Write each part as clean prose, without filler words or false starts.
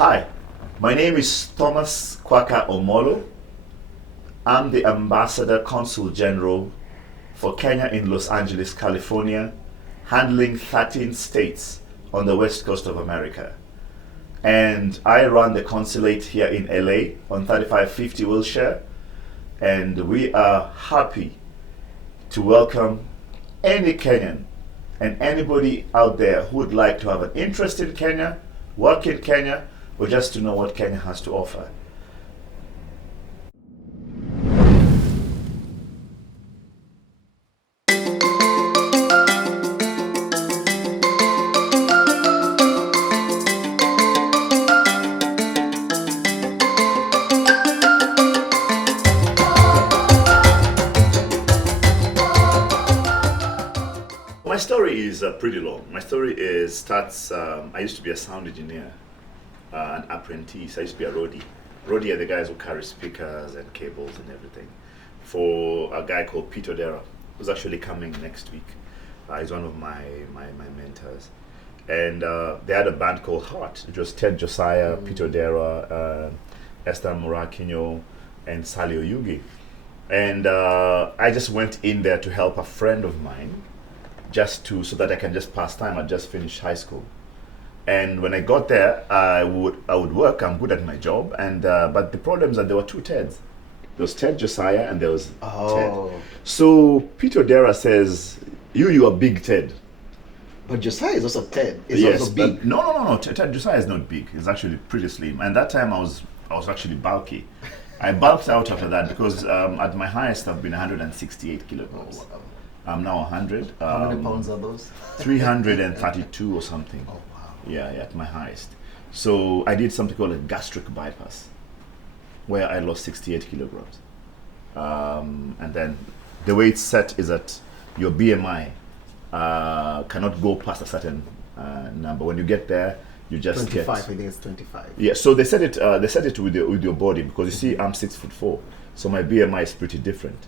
Hi, my name is Thomas Kwaka Omollo. I'm the Ambassador Consul General for Kenya in Los Angeles, California, handling 13 states on the west coast of America. And I run the consulate here in LA on 3550 Wilshire, and we are happy to welcome any Kenyan and anybody out there who would like to have an interest in Kenya, work in Kenya, or just to know what Kenya has to offer. My story is pretty long. My story starts. I used to be a sound engineer, an apprentice. I used to be a roadie. Roadie are the guys who carry speakers and cables and everything for a guy called Peter Dera, who's actually coming next week. He's one of my mentors. And they had a band called Heart. It was Ted Josiah, Peter Dera, Esther Murakinyo, and Sally Oyugi. And I just went in there to help a friend of mine, so that I can just pass time. I just finished high school, and when I got there, I would work. I'm good at my job, and but the problem is that there were two Teds. There was Ted Josiah, and there was Ted. So Peter Dera says, "You are big Ted." But Josiah is also Ted. Is Yes, also big. no. Ted Josiah is not big. He's actually pretty slim. And that time I was actually bulky. I bulked out after that because at my highest I've been 168 kilograms. Oh, wow. I'm now 100. How many pounds are those? 332 or something. Oh, wow. Yeah, at my highest. So I did something called a gastric bypass, where I lost 68 kilograms. And then the way it's set is that your BMI cannot go past a certain number. When you get there, you just 25. get. I think it's 25. Yeah. So they set it. They set it with your body because you see, I'm 6'4", so my BMI is pretty different.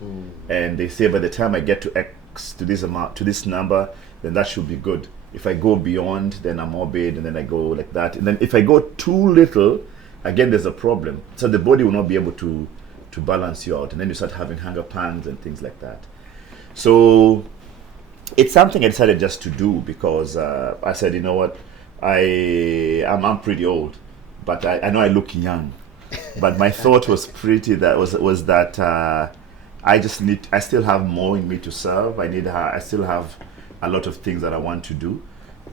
And they say by the time I get to X, to this amount, to this number, then that should be good. If I go beyond, then I'm morbid, and then I go like that. And then if I go too little, again there's a problem. So the body will not be able to balance you out, and then you start having hunger pangs and things like that. So it's something I decided just to do because I said, you know what, I'm pretty old, but I know I look young. But my thought was that I still have more in me to serve. I still have a lot of things that I want to do,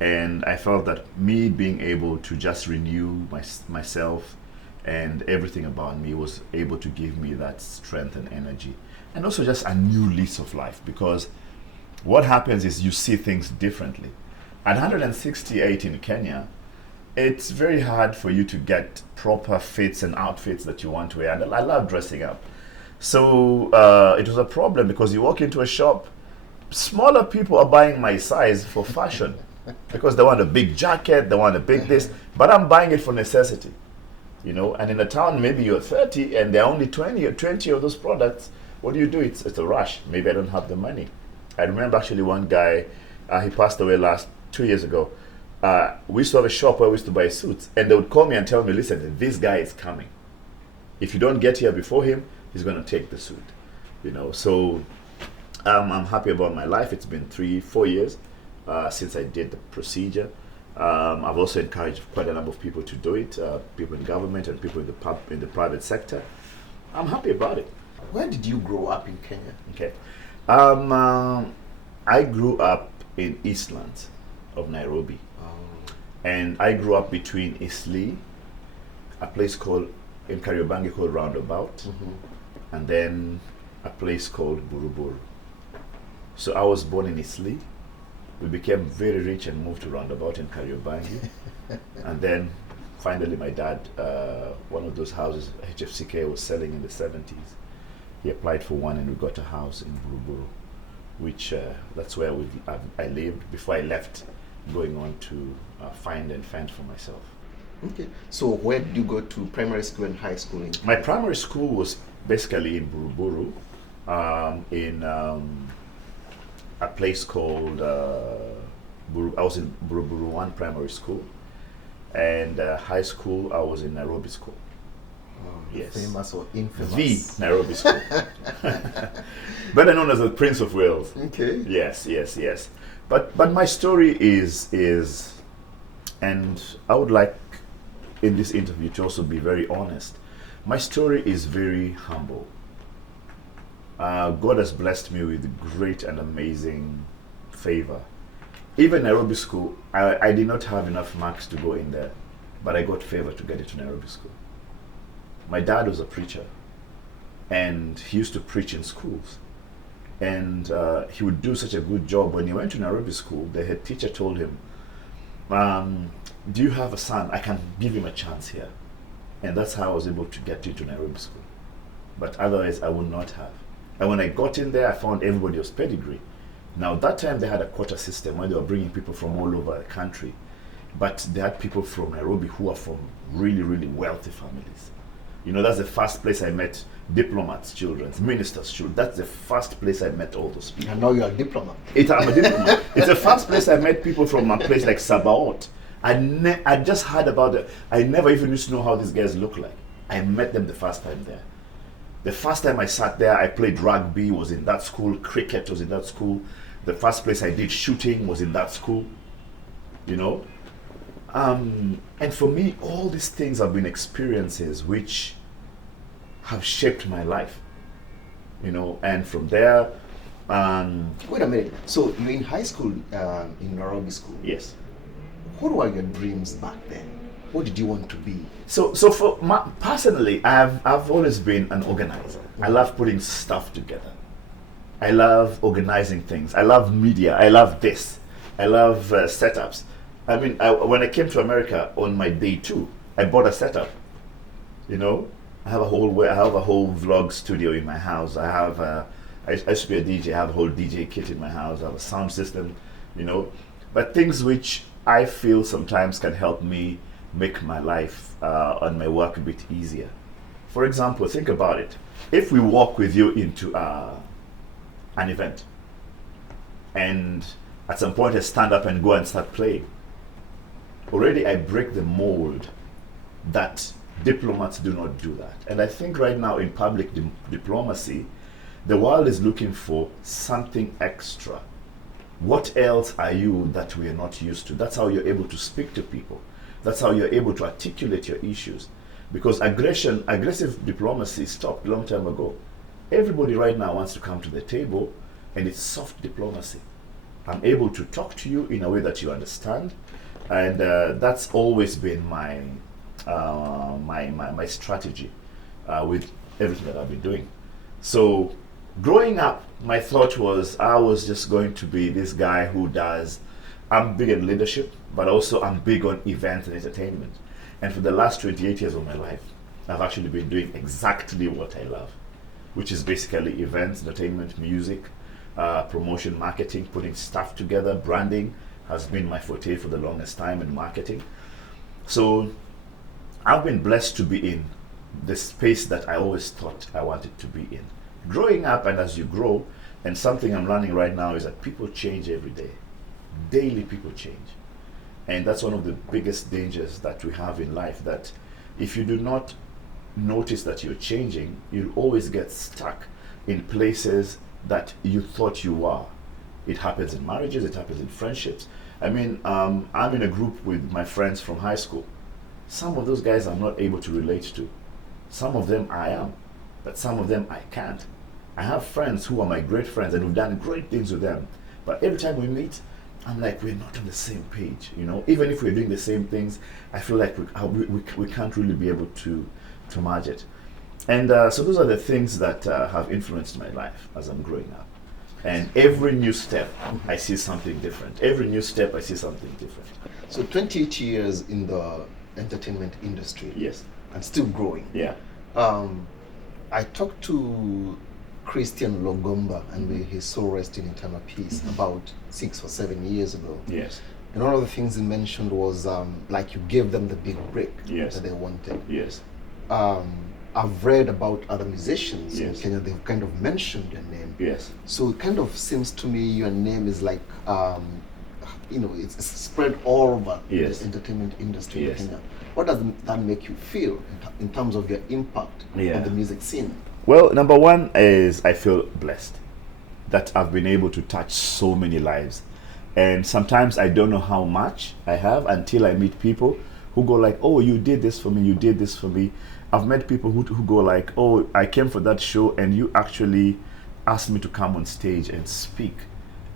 and I felt that me being able to just renew myself and everything about me was able to give me that strength and energy, and also just a new lease of life. Because what happens is you see things differently. At 168 in Kenya, it's very hard for you to get proper fits and outfits that you want to wear. And I love dressing up. So it was a problem because you walk into a shop, smaller people are buying my size for fashion because they want a big jacket, they want a big this, but I'm buying it for necessity. You know, and in a town, maybe you're 30 and there are only 20 of those products. What do? It's a rush. Maybe I don't have the money. I remember actually one guy, he passed away 2 years ago. We used to have a shop where we used to buy suits, and they would call me and tell me, listen, this guy is coming. If you don't get here before him, he's going to take the suit. You know, so I'm happy about my life. It's been 3-4 years since I did the procedure. I've also encouraged quite a number of people to do it, people in government and people in the private sector. I'm happy about it. Where did you grow up in Kenya? Okay. I grew up in Eastlands of Nairobi. And I grew up between Isli, a place in Kariobangi called Roundabout, and then a place called Buruburu. So I was born in Isli. We became very rich and moved to Roundabout in Kariobangi. And then finally my dad, one of those houses HFCK was selling in the 70s. He applied for one and we got a house in Buruburu, which that's where I lived before I left, going on to find and fend for myself. Okay. So where did you go to primary school and high school in? My primary school was basically in Buruburu, in a place called I was in Buruburu 1 primary school. And high school, I was in Nairobi School. Yes. Famous or infamous? The Nairobi School. Better known as the Prince of Wales. Okay. Yes. But my story is, and I would like in this interview to also be very honest. My story is very humble. God has blessed me with great and amazing favor. Even Nairobi School, I did not have enough marks to go in there, but I got favor to get into Nairobi School. My dad was a preacher, and he used to preach in schools. And he would do such a good job. When he went to Nairobi School, the head teacher told him, do you have a son? I can give him a chance here. And that's how I was able to get into Nairobi School. But otherwise, I would not have. And when I got in there, I found everybody was pedigree. Now, that time they had a quota system where they were bringing people from all over the country. But they had people from Nairobi who are from really, really wealthy families. You know, that's the first place I met diplomats' children, ministers' children. That's the first place I met all those people. And now you're a diplomat. I'm a diplomat. It's the first place I met people from a place like Sabaot. I just heard about it. I never even used to know how these guys look like. I met them the first time there. The first time I sat there, I played rugby, was in that school. Cricket was in that school. The first place I did shooting was in that school. You know? And for me, all these things have been experiences which have shaped my life. You know, and from there... Wait a minute. So you're in high school, in Nairobi School. Yes. What were your dreams back then? What did you want to be? So for personally, I've always been an organizer. I love putting stuff together. I love organizing things. I love media. I love this. I love setups. I mean, when I came to America on my day 2, I bought a setup. You know, I have a whole vlog studio in my house. I used to be a DJ. I have a whole DJ kit in my house. I have a sound system. You know, but things which I feel sometimes can help me make my life and my work a bit easier. For example, think about it. If we walk with you into an event, and at some point I stand up and go and start playing, already I break the mold that diplomats do not do that. And I think right now in public diplomacy, the world is looking for something extra. What else are you that we are not used to? That's how you're able to speak to people. That's how you're able to articulate your issues. Because aggressive diplomacy stopped a long time ago. Everybody right now wants to come to the table, and it's soft diplomacy. I'm able to talk to you in a way that you understand, and that's always been my strategy with everything that I've been doing. So growing up, my thought was I was just going to be this guy who I'm big in leadership, but also I'm big on events and entertainment. And for the last 28 years of my life, I've actually been doing exactly what I love, which is basically events, entertainment, music, promotion, marketing, putting stuff together. Branding has been my forte for the longest time in marketing. So I've been blessed to be in the space that I always thought I wanted to be in. Growing up, and as you grow, and something I'm learning right now is that people change every day. Daily people change. And that's one of the biggest dangers that we have in life, that if you do not notice that you're changing, you'll always get stuck in places that you thought you were. It happens in marriages, it happens in friendships. I mean, I'm in a group with my friends from high school. Some of those guys I'm not able to relate to. Some of them I am, but some of them I can't. I have friends who are my great friends and we've done great things with them. But every time we meet, I'm like, we're not on the same page, you know. Even if we're doing the same things, I feel like we can't really be able to merge it. And so those are the things that have influenced my life as I'm growing up. And every new step, I see something different. Every new step, I see something different. So 28 years in the entertainment industry. Yes. And still growing. Yeah. I talked to Christian Logomba, and may his soul rest in eternal peace, about 6 or 7 years ago. Yes. And one of the things he mentioned was like you gave them the big break Yes. that they wanted. Yes. I've read about other musicians Yes. in Kenya, they've kind of mentioned your name. Yes. So it kind of seems to me your name is like, it's spread all over Yes. the entertainment industry Yes. in Kenya. What does that make you feel in terms of your impact Yeah. on the music scene? Well, number one is I feel blessed that I've been able to touch so many lives. And sometimes I don't know how much I have until I meet people who go like, oh, you did this for me, you did this for me. I've met people who go like, oh, I came for that show and you actually asked me to come on stage and speak.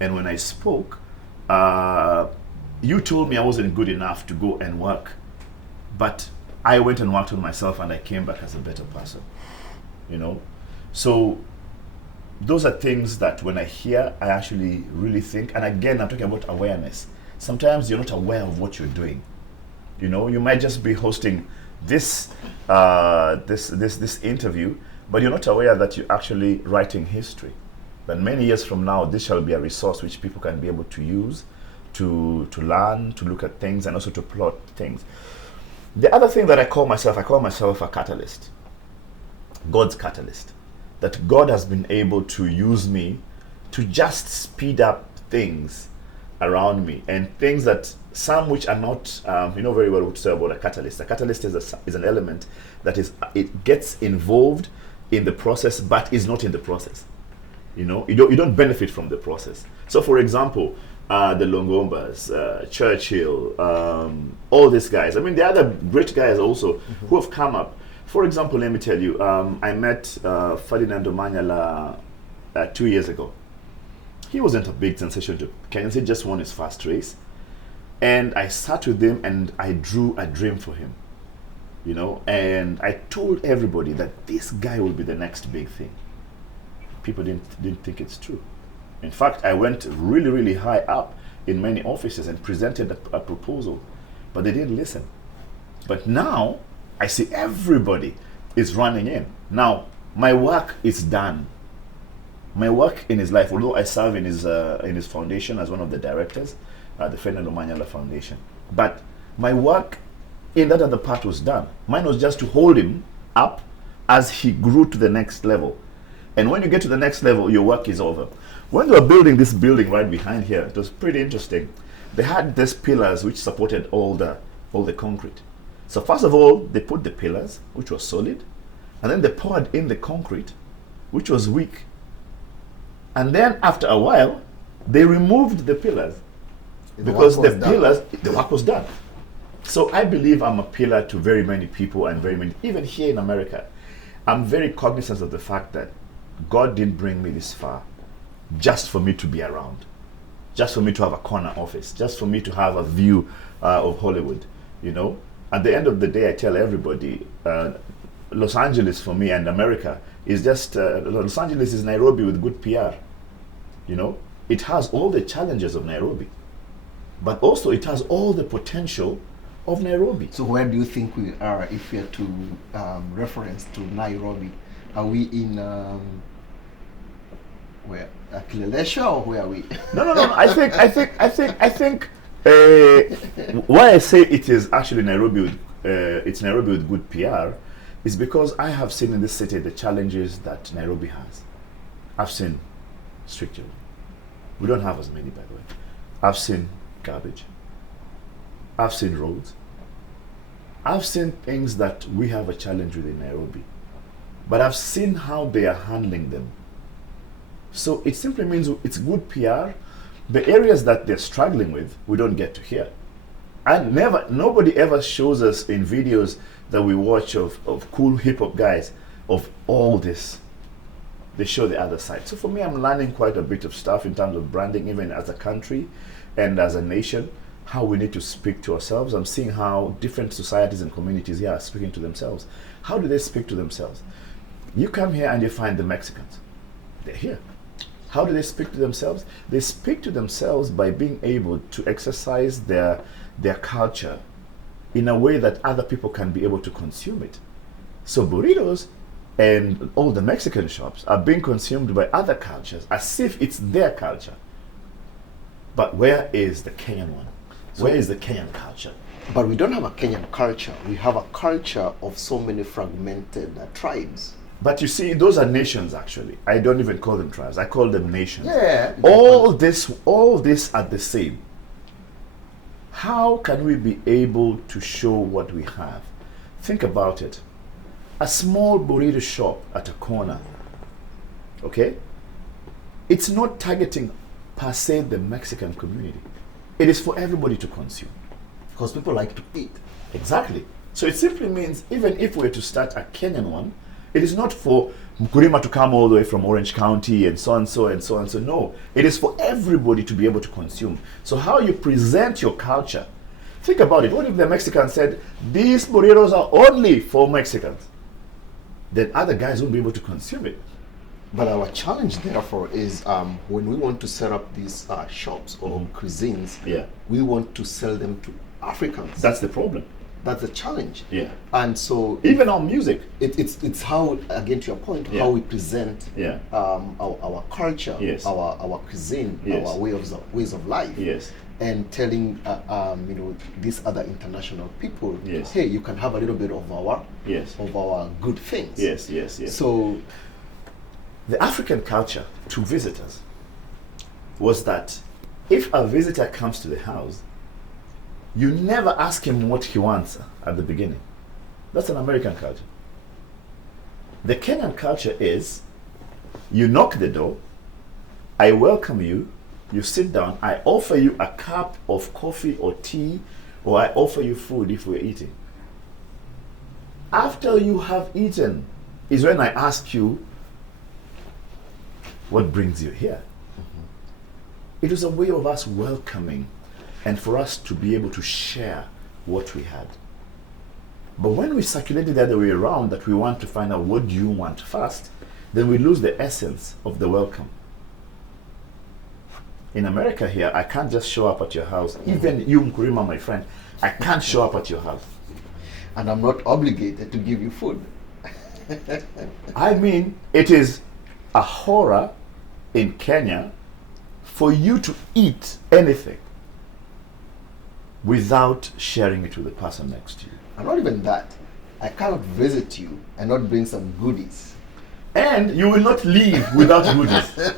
And when I spoke, you told me I wasn't good enough to go and work. But I went and worked on myself and I came back as a better person. So those are things that when I hear, I actually really think. And again, I'm talking about awareness. Sometimes you're not aware of what you're doing. You might just be hosting this interview, but you're not aware that you're actually writing history. That many years from now, this shall be a resource which people can be able to use to learn, to look at things, and also to plot things. The other thing that I call myself a catalyst. God's catalyst. That God has been able to use me to just speed up things around me, and things that some which are not, very well what to say about a catalyst. A catalyst is an element that it gets involved in the process, but is not in the process. You don't benefit from the process. So, for example, the Longombas, Churchill, all these guys. I mean, the other great guys also who have come up. For example, let me tell you, I met Ferdinand Omanyala 2 years ago. He wasn't a big sensation to Kenyans. He just won his first race. And I sat with him and I drew a dream for him. And I told everybody that this guy will be the next big thing. People didn't think it's true. In fact, I went really, really high up in many offices and presented a proposal, but they didn't listen. But now, I see everybody is running in. Now, my work is done. My work in his life, although I serve in his foundation as one of the directors, the Ferdinand Omanyala Foundation, but my work in that other part was done. Mine was just to hold him up as he grew to the next level. And when you get to the next level, your work is over. When they were building this building right behind here, it was pretty interesting. They had these pillars which supported all the concrete. So first of all, they put the pillars, which was solid, and then they poured in the concrete, which was weak. And then after a while, they removed the pillars because the work was done. So I believe I'm a pillar to very many people, and very many, even here in America, I'm very cognizant of the fact that God didn't bring me this far just for me to be around, just for me to have a corner office, just for me to have a view of Hollywood. At the end of the day, I tell everybody, Los Angeles for me and America is just, Los Angeles is Nairobi with good PR. It has all the challenges of Nairobi, but also it has all the potential of Nairobi. So where do you think we are if we are to reference to Nairobi? Are we in where? Kilelesha, or where are we? No. I think why I say it is actually Nairobi with it's Nairobi with good PR is because I have seen in this city the challenges that Nairobi has. I've seen street children. We don't have as many, by the way. I've seen garbage. I've seen roads. I've seen things that we have a challenge with in Nairobi. But I've seen how they are handling them. So it simply means it's good PR. The areas that they're struggling with, we don't get to hear. And nobody ever shows us in videos that we watch of cool hip hop guys of all this. They show the other side. So for me, I'm learning quite a bit of stuff in terms of branding, even as a country and as a nation, how we need to speak to ourselves. I'm seeing how different societies and communities here are speaking to themselves. How do they speak to themselves? You come here and you find the Mexicans. They're here. How do they speak to themselves? They speak to themselves by being able to exercise their culture in a way that other people can be able to consume it. So burritos and all the Mexican shops are being consumed by other cultures as if it's their culture. But where is the Kenyan one? Where is the Kenyan culture? But we don't have a Kenyan culture. We have a culture of so many fragmented tribes. But you see, those are nations actually. I don't even call them tribes. I call them nations. Yeah. All this are the same. how can we be able to show what we have? Think about it. A small burrito shop at a corner, okay? It's not targeting per se the Mexican community. It is for everybody to consume. Because people like to eat. Exactly. So it simply means even if we were to start a Kenyan one, it is not for Mukurima to come all the way from Orange County and so and so and so and so. No, it is for everybody to be able to consume. So how you present your culture, think about it. What if the Mexican said, these burritos are only for Mexicans? Then other guys won't be able to consume it. But our challenge, therefore, is when we want to set up these shops or cuisines, Yeah. we want to sell them to Africans. That's the problem. That's the challenge. Yeah. And so Even our music. it's how, again to your point, Yeah. how we present Yeah. our culture, Yes. our cuisine, Yes. our ways of life. Yes. And telling these other international people, Yes. hey, you can have a little bit of Yes. our good things. Yes, yes, yes. So The African culture to visitors was that if a visitor comes to the house, you never ask him what he wants at the beginning. That's an American culture. The Kenyan culture is you knock the door, I welcome you, you sit down, I offer you a cup of coffee or tea, or I offer you food if we're eating. After you have eaten is when I ask you, what brings you here? It was a way of us welcoming and for us to be able to share what we had. But when we circulate it the other way around, that we want to find out what do you want first, then we lose the essence of the welcome. In America here, I can't just show up at your house. Even you, Mukurima, my friend, I can't show up at your house. and I'm not obligated to give you food. I mean, it is a horror in Kenya for you to eat anything without sharing it with the person next to you. And not even that. I cannot visit you and not bring some goodies. And you will not leave without goodies.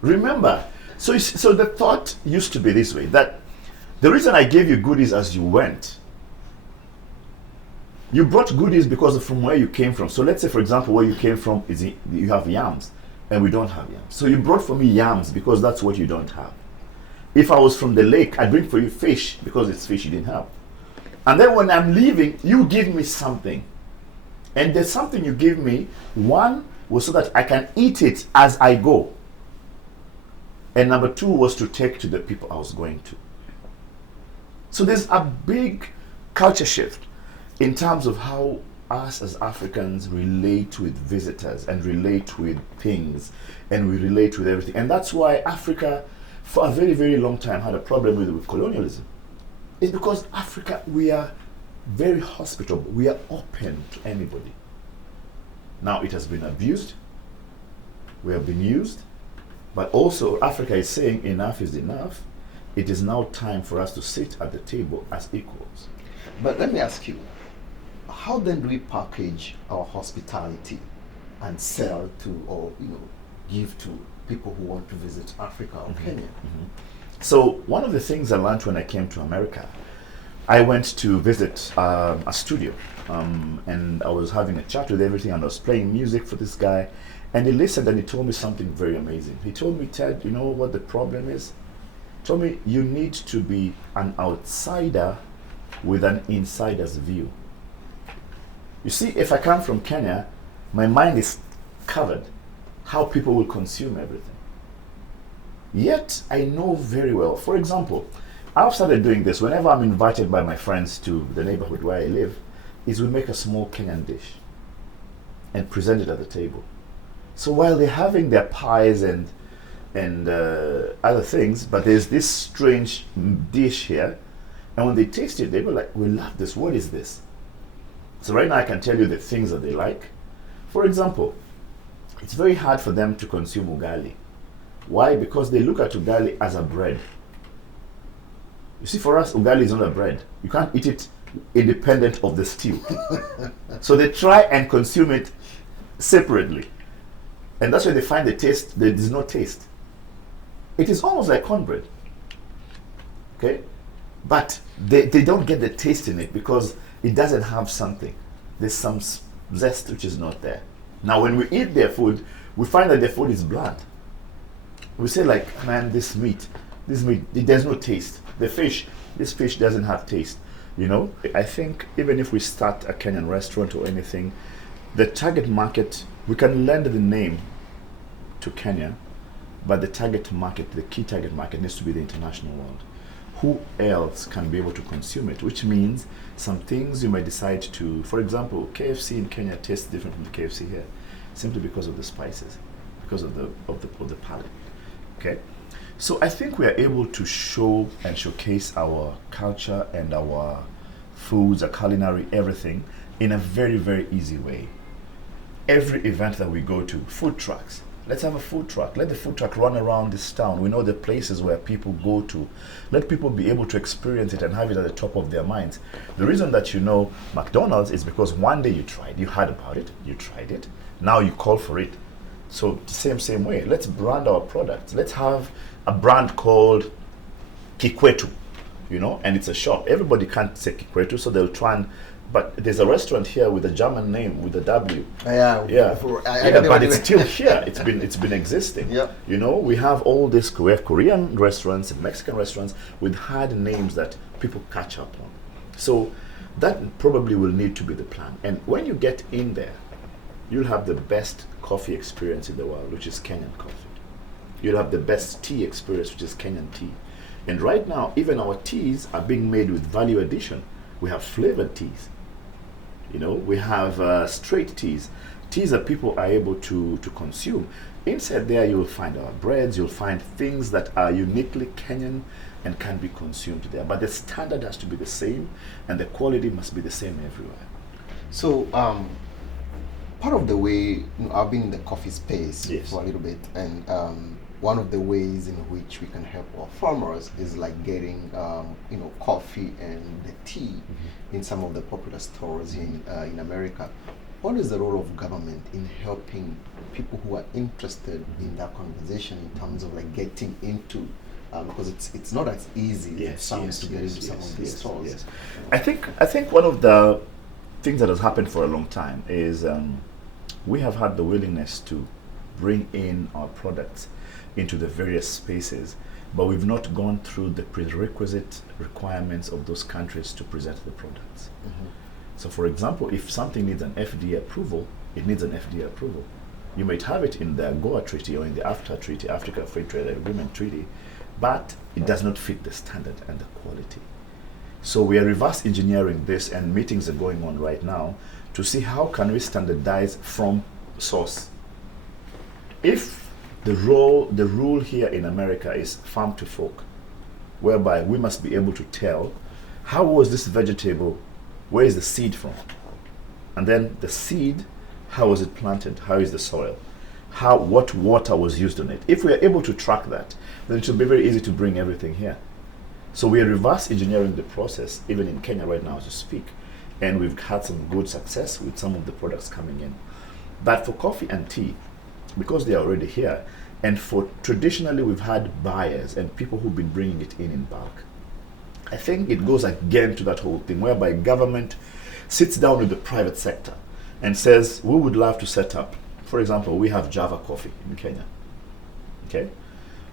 Remember, so the thought used to be this way, that the reason I gave you goodies as you went, you brought goodies because of from where you came from. So let's say, for example, where you came from is you have yams, and we don't have yams. So you brought for me yams because that's what you don't have. If I was from the lake, I'd bring for you fish because it's fish you didn't have. And then when I'm leaving, you give me something. And there's something you give me, one was so that I can eat it as I go. And number two was to take to the people I was going to. So there's a big culture shift in terms of how us as Africans relate with visitors and relate with things and we relate with everything. And that's why Africa, for a very, very long time, had a problem with colonialism. It's because Africa, we are very hospitable. We are open to anybody. Now it has been abused. We have been used. But also Africa is saying enough is enough. It is now time for us to sit at the table as equals. But let me ask you, how then do we package our hospitality and sell to, or give to people who want to visit Africa or Kenya? Mm-hmm. So one of the things I learned when I came to America, I went to visit a studio, and I was having a chat with everything, and I was playing music for this guy, and he listened and he told me something very amazing. He told me, Ted, you know what the problem is? He told me, you need to be an outsider with an insider's view. You see, if I come from Kenya, my mind is covered how people will consume everything. Yet, I know very well. For example, I've started doing this whenever I'm invited by my friends to the neighborhood where I live, is we make a small Kenyan dish and present it at the table. So while they're having their pies and other things, but there's this strange dish here, and when they taste it, they were like, we love this, what is this? So right now I can tell you the things that they like. For example, it's very hard for them to consume ugali. Why? Because they look at ugali as a bread. You see, for us, ugali is not a bread. You can't eat it independent of the stew. So they try and consume it separately. And that's why they find the taste, there is no taste. It is almost like cornbread. Okay? But they don't get the taste in it because it doesn't have something. There's some zest which is not there. Now, when we eat their food, we find that their food is bland. We say like, man, this meat, there's no taste. This fish doesn't have taste. You know, I think even if we start a Kenyan restaurant or anything, the target market, we can lend the name to Kenya, but the target market, the key target market needs to be the international world. Who else can be able to consume it? Which means some things you might decide to, for example, KFC in Kenya tastes different from the KFC here, simply because of the spices, because of the palate. Okay, so I think we are able to show and showcase our culture and our foods, our culinary, everything in a very, very easy way. Every event that we go to, food trucks. Let's have a food truck. Let the food truck run around this town. We know the places where people go to. Let people be able to experience it and have it at the top of their minds. The reason that you know McDonald's is because one day you tried, you heard about it, you tried it, now you call for it. So same way. Let's brand our products. Let's have a brand called Kikwetu, you know, and it's a shop. Everybody can't say Kikwetu, so they'll try and. But there's a restaurant here with a German name with a W. Yeah. But it's still here. It's been existing. Yeah. You know, we have all this. We have Korean restaurants and Mexican restaurants with hard names that people catch up on. So that probably will need to be the plan. And when you get in there, you'll have the best coffee experience in the world, which is Kenyan coffee. You'll have the best tea experience, which is Kenyan tea. And right now, even our teas are being made with value addition. We have flavored teas. You know, we have straight teas. Teas that people are able to consume. Inside there, you'll find our breads, you'll find things that are uniquely Kenyan and can be consumed there. But the standard has to be the same, and the quality must be the same everywhere. So, part of the way, I've been in the coffee space for a little bit, and one of the ways in which we can help our farmers is like getting, coffee and the tea in some of the popular stores in America. What is the role of government in helping people who are interested in that conversation in terms of like getting into, because it's not as easy as it sounds to get into some of these stores. Yes. I think one of the things that has happened for a long time is we have had the willingness to bring in our products into the various spaces, but we've not gone through the prerequisite requirements of those countries to present the products. So for example, if something needs an FDA approval, it needs an FDA approval. You might have it in the AGOA treaty or in the AFTA treaty, Africa Free Trade Agreement treaty, but it does not fit the standard and the quality. So we are reverse engineering this, and meetings are going on right now to see how can we standardize from source. If the rule here in America is farm to fork, whereby we must be able to tell how was this vegetable, where is the seed from? And then the seed, how was it planted? How is the soil? What water was used on it? If we are able to track that, then it should be very easy to bring everything here. So we are reverse engineering the process, even in Kenya right now as we speak. And we've had some good success with some of the products coming in. But for coffee and tea, because they are already here, and for traditionally we've had buyers and people who've been bringing it in bulk. I think it goes again to that whole thing whereby government sits down with the private sector and says, we would love to set up, for example, we have Java coffee in Kenya, okay?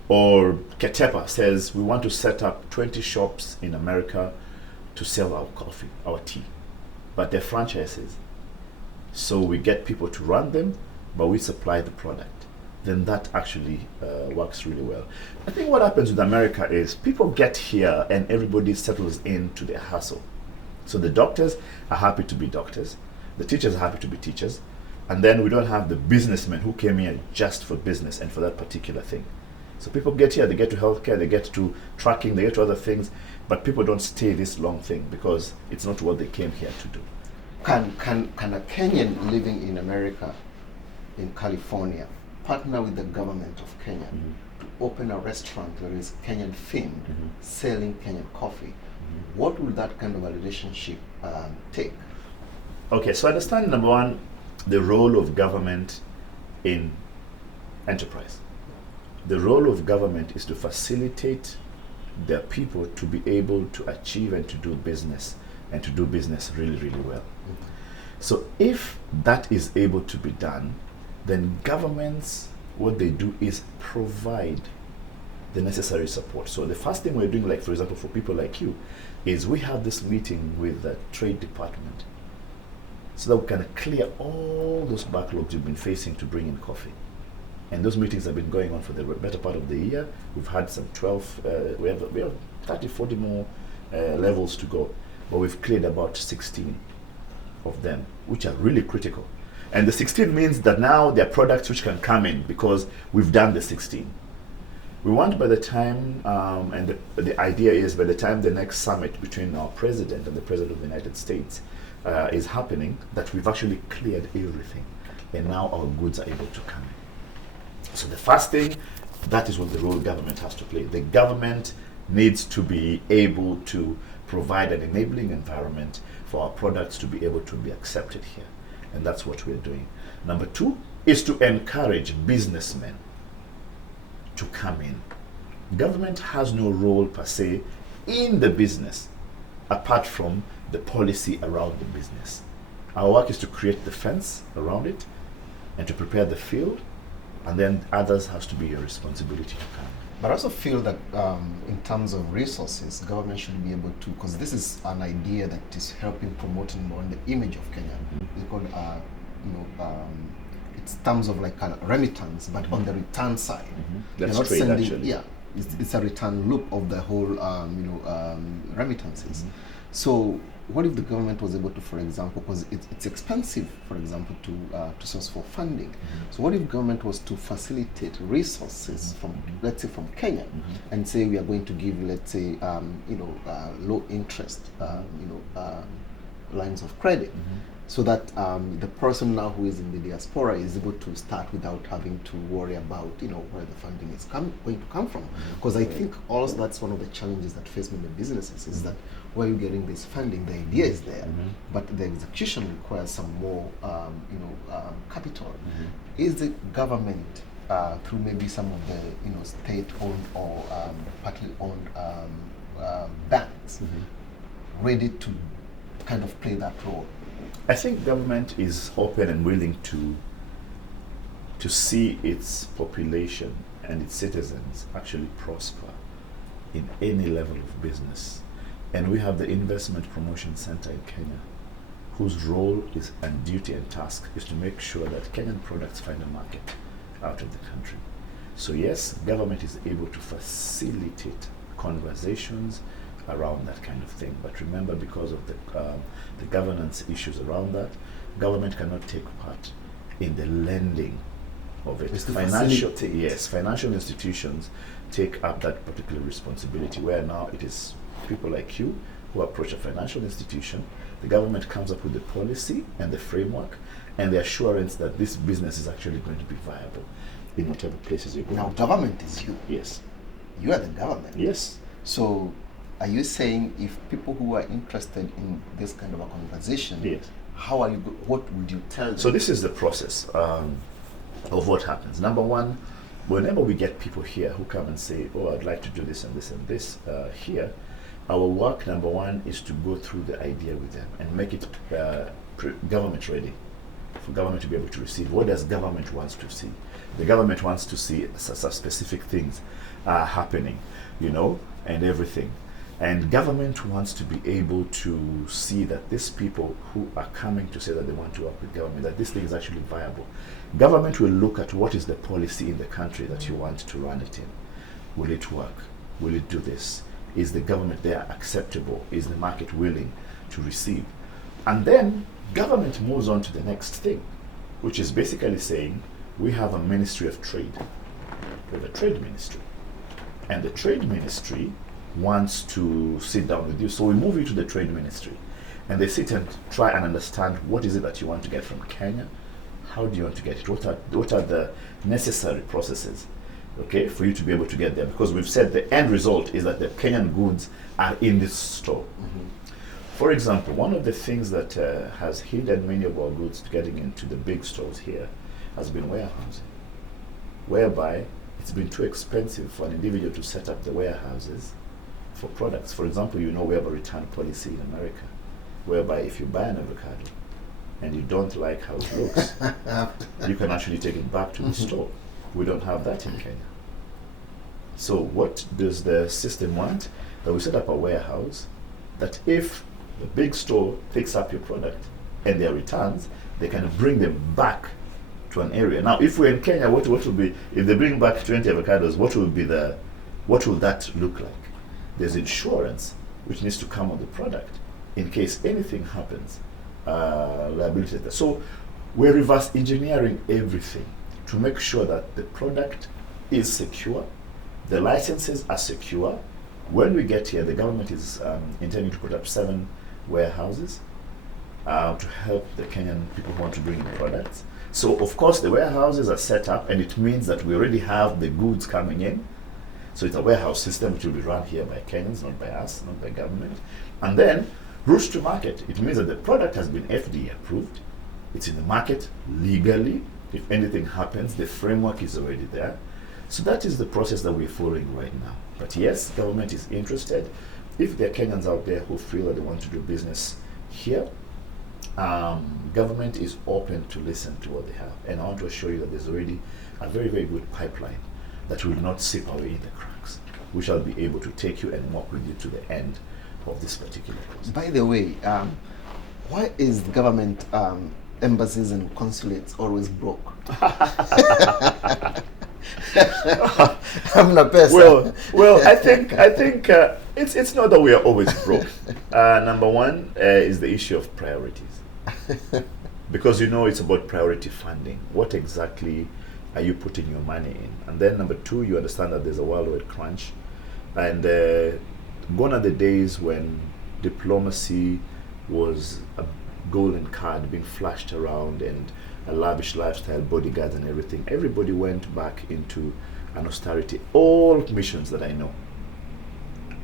Or Ketepa says, we want to set up 20 shops in America to sell our coffee, our tea, but they're franchises. So we get people to run them, but we supply the product. Then that actually works really well. I think what happens with America is people get here and everybody settles into their hustle. So the doctors are happy to be doctors, the teachers are happy to be teachers, and then we don't have the businessmen who came here just for business and for that particular thing. So people get here, they get to healthcare, they get to tracking, they get to other things, but people don't stay this long thing because it's not what they came here to do. Can a Kenyan living in America, in California, partner with the government of Kenya to open a restaurant that is Kenyan themed, selling Kenyan coffee? What would that kind of a relationship take? Okay, so understand number one, the role of government in enterprise. The role of government is to facilitate their people to be able to achieve and to do business really, really well. So if that is able to be done, then governments, what they do is provide the necessary support. So the first thing we're doing, like for example, for people like you, is we have this meeting with the Trade Department so that we can clear all those backlogs you've been facing to bring in coffee. And those meetings have been going on for the better part of the year. We've had some 12, we have 30, 40 more levels to go, but we've cleared about 16 of them, which are really critical. And the 16 means that now there are products which can come in because we've done the 16. We want by the time, and the idea is by the time the next summit between our president and the president of the United States is happening, that we've actually cleared everything. And now our goods are able to come in. So the first thing, that is what the role government has to play. The government needs to be able to provide an enabling environment for our products to be able to be accepted here. And that's what we're doing. Number two is to encourage businessmen to come in. Government has no role per se in the business apart from the policy around the business. Our work is to create the fence around it and to prepare the field, and then others has to be your responsibility to come. But I also feel that in terms of resources, government should be able to, because this is an idea that is helping promoting more the image of Kenya. It's called, it's terms of like kind of remittance, but on the return side. That's you're not trade, sending, actually. yeah, it's a return loop of the whole, remittances. So what if the government was able to, for example, because it's expensive, for example, to source for funding. So what if government was to facilitate resources from, let's say, from Kenya, and say we are going to give, let's say, low interest, lines of credit, so that the person now who is in the diaspora is able to start without having to worry about, where the funding is going to come from. Because I think also that's one of the challenges that face many businesses is that where you're getting this funding, the idea is there, but the execution requires some more, capital. Is the government, through maybe some of the, state-owned or partly owned banks, ready to kind of play that role? I think government is open and willing to see its population and its citizens actually prosper in any level of business. And we have the Investment Promotion Center in Kenya, whose role is and duty and task is to make sure that Kenyan products find a market out of the country. So yes, government is able to facilitate conversations around that kind of thing. But remember, because of the governance issues around that, government cannot take part in the lending of it. Financial institutions take up that particular responsibility, where now it is people like you who approach a financial institution. The government comes up with the policy and the framework and the assurance that this business is actually going to be viable in whatever places you're going. Now, government is you. Yes. You are the government. Yes. So, are you saying if people who are interested in this kind of a conversation, yes, how are you? What would you tell them? So this is the process of what happens. Number one, whenever we get people here who come and say, "Oh, I'd like to do this and this and this here," our work, number one, is to go through the idea with them and make it government ready, for government to be able to receive. What does government wants to see? The government wants to see specific things happening, and everything. And government wants to be able to see that these people who are coming to say that they want to work with government, that this thing is actually viable. Government will look at what is the policy in the country that you want to run it in. Will it work? Will it do this? Is the government there acceptable? Is the market willing to receive? And then government moves on to the next thing, which is basically saying, we have a Ministry of Trade. We have a trade ministry. And the trade ministry wants to sit down with you. So we move you to the trade ministry. And they sit and try and understand, what is it that you want to get from Kenya? How do you want to get it? What are the necessary processes, okay, for you to be able to get there? Because we've said the end result is that the Kenyan goods are in this store. For example, one of the things that has hindered many of our goods getting into the big stores here has been warehousing, whereby it's been too expensive for an individual to set up the warehouses for products. For example, we have a return policy in America, whereby if you buy an avocado and you don't like how it looks, you can actually take it back to the store. We don't have that in Kenya. So what does the system want? That we set up a warehouse that if the big store picks up your product and their returns, they can bring them back to an area. Now, if we're in Kenya, what will be, if they bring back 20 avocados, what will that look like? There's insurance which needs to come on the product in case anything happens, liability. So we're reverse engineering everything to make sure that the product is secure, the licenses are secure. When we get here, the government is intending to put up 7 warehouses to help the Kenyan people who want to bring in products. So of course the warehouses are set up, and it means that we already have the goods coming in. So it's a warehouse system which will be run here by Kenyans, not by us, not by government. And then routes to market. It means that the product has been FDA approved. It's in the market legally. If anything happens, the framework is already there. So that is the process that we're following right now. But yes, government is interested. If there are Kenyans out there who feel that they want to do business here, government is open to listen to what they have. And I want to assure you that there's already a very, very good pipeline that will not slip away in the cracks. We shall be able to take you and walk with you to the end of this particular process. By the way, why is the government embassies and consulates always broke? I'm not person. Well, I think it's not that we are always broke. Number one is the issue of priorities, because it's about priority funding. What exactly are you putting your money in? And then number two, you understand that there's a worldwide crunch, and gone are the days when diplomacy was a golden card being flashed around and a lavish lifestyle, bodyguards and everything. Everybody went back into an austerity. All missions that I know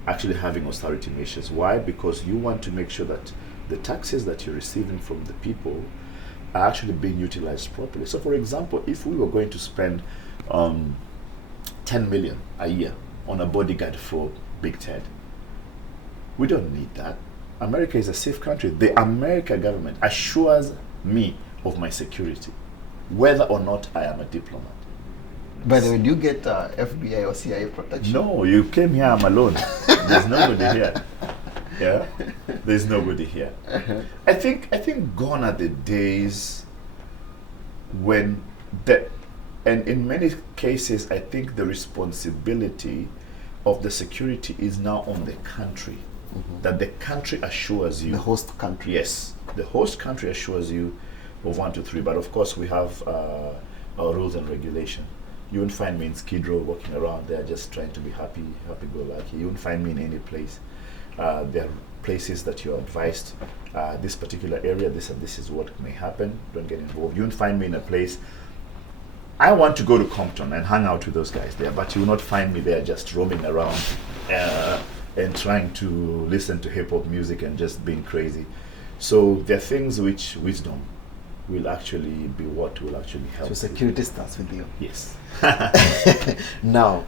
actually having austerity measures. Why? Because you want to make sure that the taxes that you're receiving from the people are actually being utilized properly. So for example, if we were going to spend 10 million a year on a bodyguard for Big Ted, we don't need that. America is a safe country. The American government assures me of my security, whether or not I am a diplomat. By the way, do you get FBI or CIA protection? No, you came here, I'm alone. There's nobody here. Yeah, there's nobody here. I think gone are the days when and in many cases, I think the responsibility of the security is now on the country. That the country assures you. The host country. Yes, the host country assures you of 1, 2, 3. But of course, we have our rules and regulation. You won't find me in Skid Row walking around there just trying to be happy-go-lucky. You won't find me in any place. There are places that you're advised, this particular area, this and this is what may happen. Don't get involved. You won't find me in a place. I want to go to Compton and hang out with those guys there, but you will not find me there just roaming around and trying to listen to hip-hop music and just being crazy. So there are things which wisdom will actually be what will actually help. So security starts with you. Yes. Now,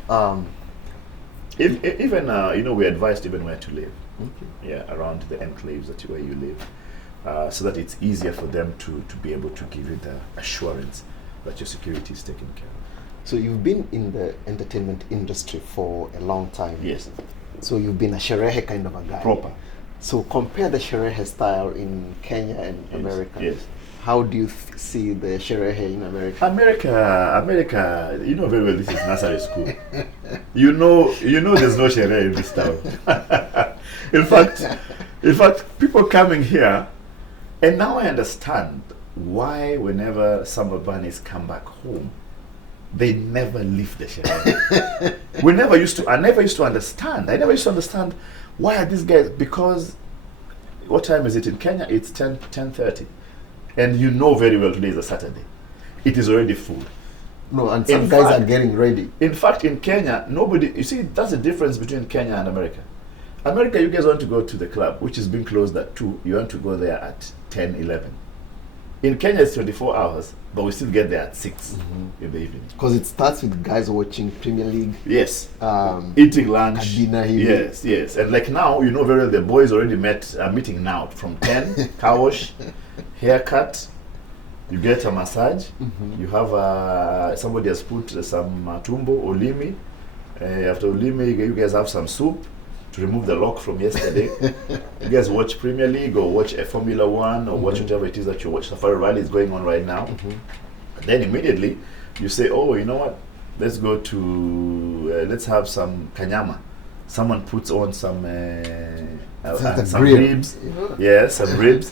even we advised even where to live. Okay. Yeah, around the enclaves where you live, so that it's easier for them to be able to give you the assurance that your security is taken care of. So you've been in the entertainment industry for a long time. Yes. So you've been a sherehe kind of a guy. Proper. So compare the sherehe style in Kenya and America. Yes. How do you see the sherehe in America? America, you know very well this is nursery school. you know there's no sherehe in this town. in fact, people coming here, and now I understand why whenever some Albanis come back home, they never leave the sherehe. I never used to understand why are these guys, because what time is it in Kenya? It's 10:30. And you know very well today is a Saturday. It is already full. No, and some guys are getting ready. In fact, in Kenya, you see, that's the difference between Kenya and America. America, you guys want to go to the club, which is being closed at 2. You want to go there at 10, 11. In Kenya, it's 24 hours, but we still get there at 6 in the evening. Because it starts with guys watching Premier League. Yes. Eating lunch. Yes, yes. And like now, you know very well the boys already are meeting now from 10, car wash, haircut, you get a massage, you have somebody has put some tumbo, olimi. After olimi, you guys have some soup to remove the lock from yesterday. You guys watch Premier League or watch a Formula One or watch whatever it is that you watch. Safari Rally is going on right now. And then immediately you say, oh, you know what? Let's go to, let's have some kanyama. Someone puts on some ribs. Yeah, some ribs.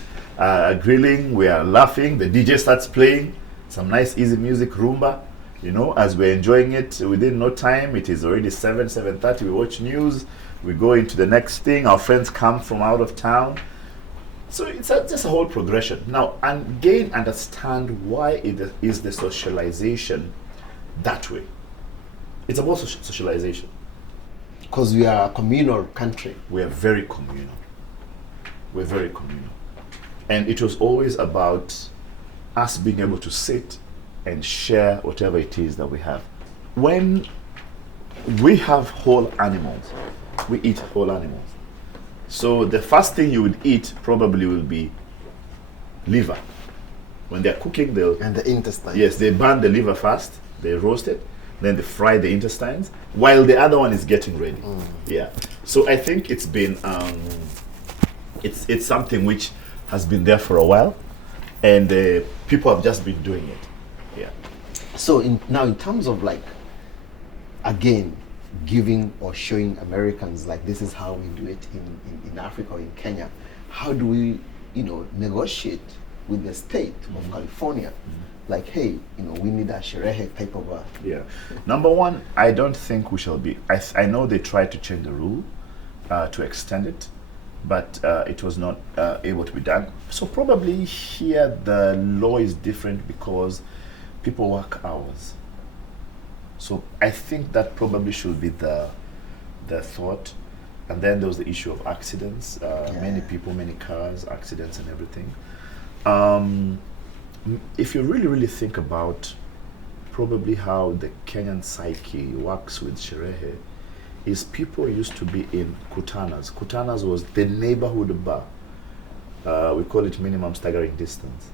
Grilling, we are laughing. The DJ starts playing some nice easy music, rumba. You know, as we're enjoying it, within no time, it is already 7:30. We watch news. We go into the next thing. Our friends come from out of town. So it's just a whole progression. Now, and again, understand why it is the socialization that way. It's about socialization. Because we are a communal country. We are very communal. We're very communal. And it was always about us being able to sit and share whatever it is that we have. When we have whole animals, we eat whole animals. So the first thing you would eat probably will be liver. When they're cooking, they'll... And the intestines. Yes, they burn the liver first, they roast it, then they fry the intestines, while the other one is getting ready. Yeah. So I think it's been, it's something which has been there for a while, and people have just been doing it. Yeah. So now in terms of like, again, giving or showing Americans like this is how we do it in Africa or in Kenya, how do we, negotiate with the state of California? Like, hey, we need a sherehe type of a... Yeah. Number one, I don't think we shall be... I know they tried to change the rule to extend it, but it was not able to be done. So probably here the law is different because people work hours. So I think that probably should be the thought. And then there was the issue of accidents. Many people, many cars, accidents and everything. If you really, really think about probably how the Kenyan psyche works with sherehe, is people used to be in kutanas. Kutanas was the neighborhood bar. We call it minimum staggering distance.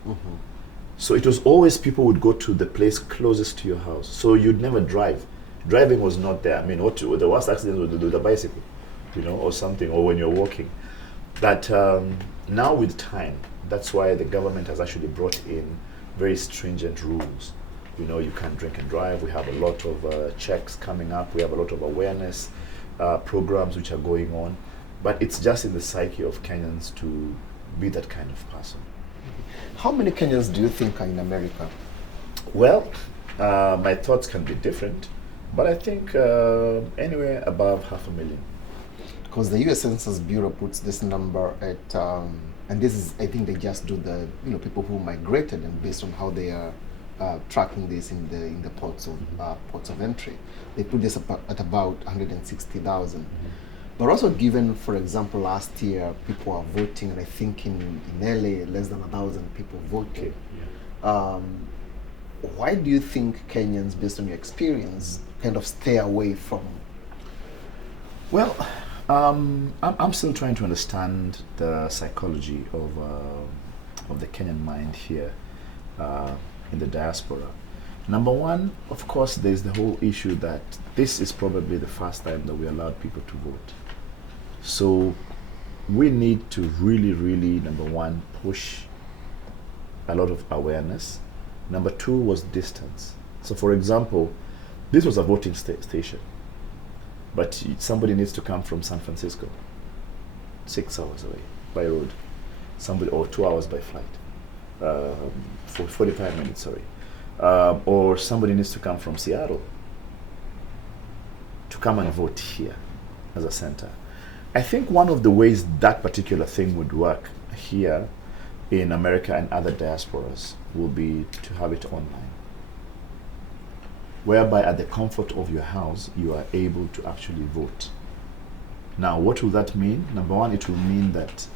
So it was always people would go to the place closest to your house. So you'd never drive. Driving was not there. I mean, what the worst accident was with the bicycle, or something, or when you're walking. But now with time, that's why the government has actually brought in very stringent rules. You can't drink and drive. We have a lot of checks coming up. We have a lot of awareness programs which are going on. But it's just in the psyche of Kenyans to be that kind of person. How many Kenyans do you think are in America? Well, my thoughts can be different, but I think anywhere above 500,000. Because the U.S. Census Bureau puts this number at, and this is, I think they just do the, people who migrated, and based on how they are tracking this in the ports of entry, they put this at about 160,000. But also given, for example, last year, people are voting, and I think in LA, less than 1,000 people voted. Why do you think Kenyans, based on your experience, kind of stay away from? Well, I'm still trying to understand the psychology of the Kenyan mind here in the diaspora. Number one, of course, there's the whole issue that this is probably the first time that we allowed people to vote. So we need to really, really, number one, push a lot of awareness. Number two was distance. So for example, this was a voting station, but somebody needs to come from San Francisco, 6 hours away by road, or 2 hours by flight, for 45 minutes, sorry. Or somebody needs to come from Seattle to come and vote here as a center. I think one of the ways that particular thing would work here in America and other diasporas will be to have it online, whereby at the comfort of your house, you are able to actually vote. Now, what will that mean? Number one, it will mean that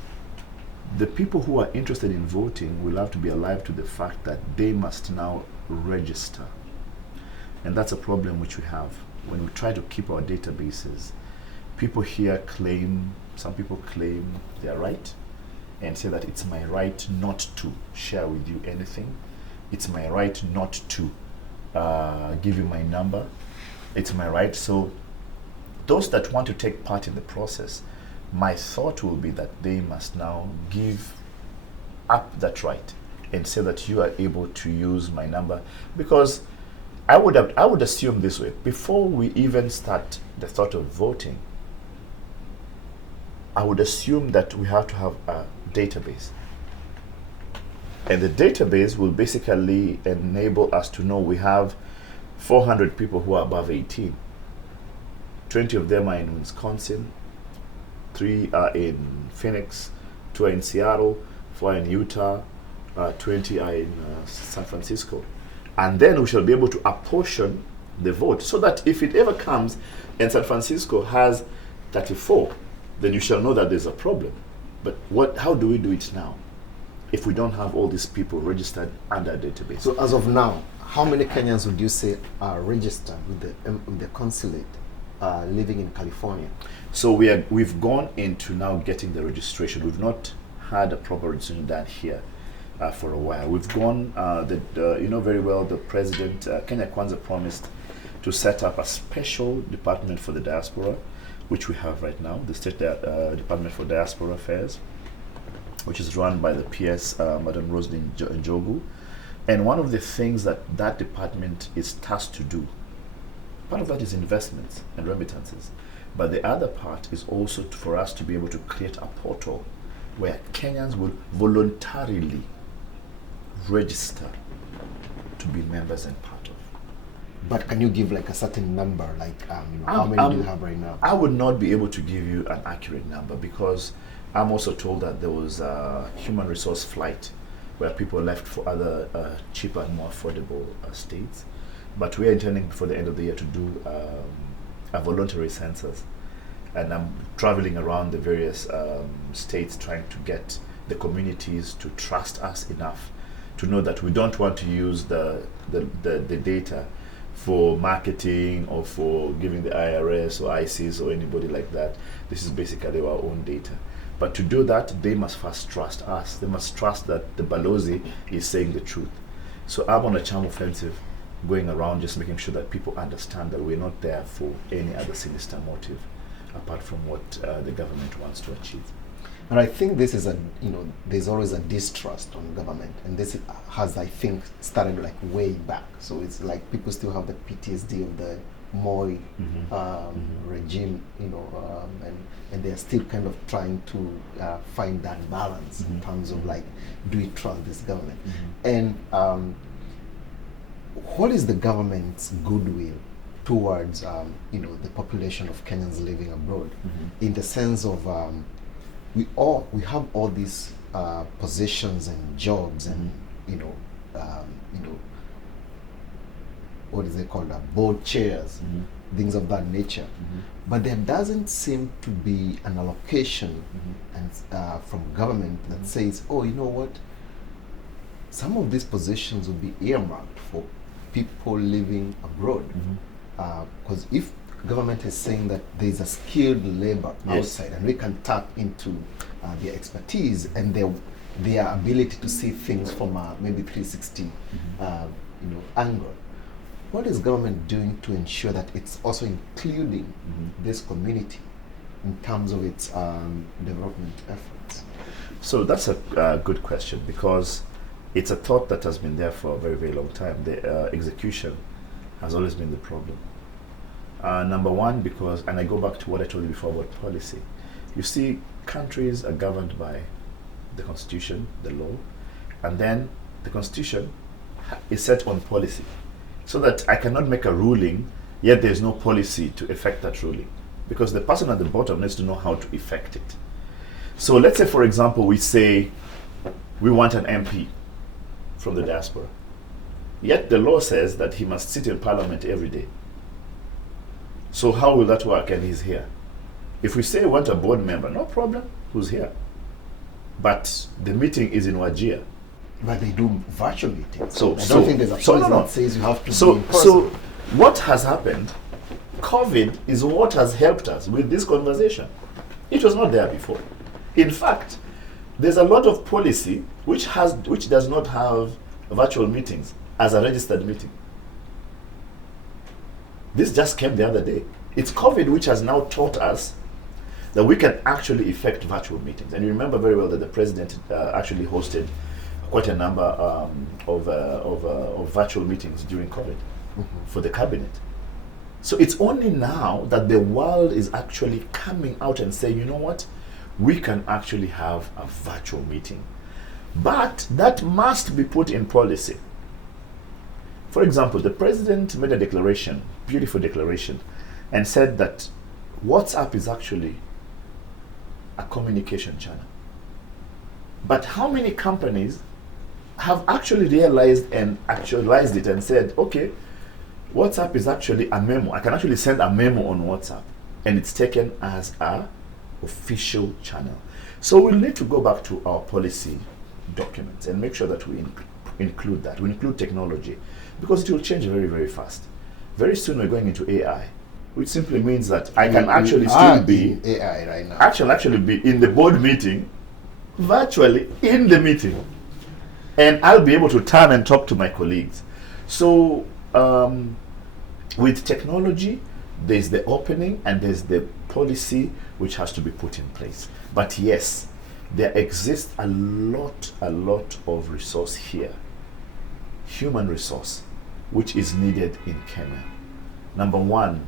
the people who are interested in voting will have to be alive to the fact that they must now register. And that's a problem which we have. When we try to keep our databases, people here claim, some people claim they are right and say that it's my right not to share with you anything. It's my right not to give you my number. It's my right. So those that want to take part in the process, my thought will be that they must now give up that right and say that you are able to use my number, because I would assume this way: before we even start the thought of voting, I would assume that we have to have a database, and the database will basically enable us to know we have 400 people who are above 18. 20 of them are in Wisconsin, 3 are in Phoenix, 2 are in Seattle, 4 are in Utah, 20 are in San Francisco. And then we shall be able to apportion the vote, so that if it ever comes and San Francisco has 34, then you shall know that there's a problem. But how do we do it now if we don't have all these people registered under a database? So as of now, how many Kenyans would you say are registered with the consulate living in California? So we've gone into now getting the registration. We've not had a proper registration done here for a while. We've gone, you know very well, the president, Kenya Kwanza, promised to set up a special department for the diaspora, which we have right now, the State Department for Diaspora Affairs, which is run by the PS, Madam Roslyn Njogu. And one of the things that department is tasked to do, part of that is investments and remittances. But the other part is also for us to be able to create a portal where Kenyans will voluntarily register to be members and part of. But can you give like a certain number, like how many do you have right now? I would not be able to give you an accurate number, because I'm also told that there was a human resource flight where people left for other cheaper and more affordable states. But we are intending before the end of the year to do a voluntary census. And I'm traveling around the various states trying to get the communities to trust us enough to know that we don't want to use the data for marketing or for giving the IRS or ICs or anybody like that. This is basically our own data. But to do that, they must first trust us. They must trust that the Balozi is saying the truth. So I'm on a charm offensive, going around just making sure that people understand that we're not there for any other sinister motive apart from what the government wants to achieve. And I think this is there's always a distrust on government, and this has, I think, started like way back. So it's like people still have the PTSD of the Moi regime, and they're still kind of trying to find that balance in terms of like, do we trust this government? And what is the government's goodwill towards the population of Kenyans living abroad, in the sense of we have all these positions and jobs and what is it called, board chairs, things of that nature, but there doesn't seem to be an allocation and from government that says, oh, you know what, some of these positions will be earmarked for people living abroad, because if government is saying that there's a skilled labor outside, and we can tap into their expertise and their ability to see things from a maybe 360 angle. What is government doing to ensure that it's also including this community in terms of its development efforts? So that's a good question, because it's a thought that has been there for a very, very long time. The execution has always been the problem. Number one, because, and I go back to what I told you before about policy. You see, countries are governed by the constitution, the law, and then the constitution is set on policy, so that I cannot make a ruling, yet there's no policy to effect that ruling, because the person at the bottom needs to know how to effect it. So let's say, for example, we say we want an MP from the diaspora, yet the law says that he must sit in parliament every day. So how will that work? And he's here. If we say we want a board member, no problem, who's here? but the meeting is in Wajir. But they do virtual meetings. So I don't think there's a policy that says you have to be in person. So what has happened, COVID is what has helped us with this conversation. It was not there before. In fact, there's a lot of policy which does not have virtual meetings as a registered meeting. This just came the other day. It's COVID which has now taught us that we can actually effect virtual meetings. And you remember very well that the president actually hosted quite a number of virtual meetings during COVID for the cabinet. So it's only now that the world is actually coming out and saying, you know what, we can actually have a virtual meeting. But that must be put in policy. For example, the president made a declaration, beautiful declaration, and said that WhatsApp is actually a communication channel. But how many companies have actually realized and actualized it and said, okay, WhatsApp is actually a memo. I can actually send a memo on WhatsApp, and it's taken as a official channel. So we'll need to go back to our policy documents and make sure that we include that. We include technology, because it will change very, very fast. Very soon we're going into AI, which simply means that I can actually still be AI right now. Actually be in the board meeting, virtually in the meeting, and I'll be able to turn and talk to my colleagues. So with technology, there's the opening and there's the policy which has to be put in place. But yes, there exists a lot of resource here, human resource, which is needed in Kenya. Number one,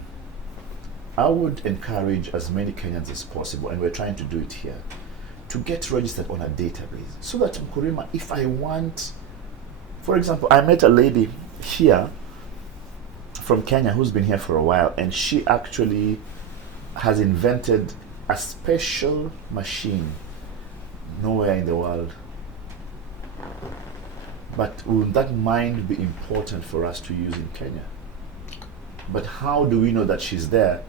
I would encourage as many Kenyans as possible, and we're trying to do it here, to get registered on a database, so that Mukurima, if I want, for example, I met a lady here from Kenya who's been here for a while, and she actually has invented a special machine nowhere in the world. But would that mind be important for us to use in Kenya? But how do we know that she's there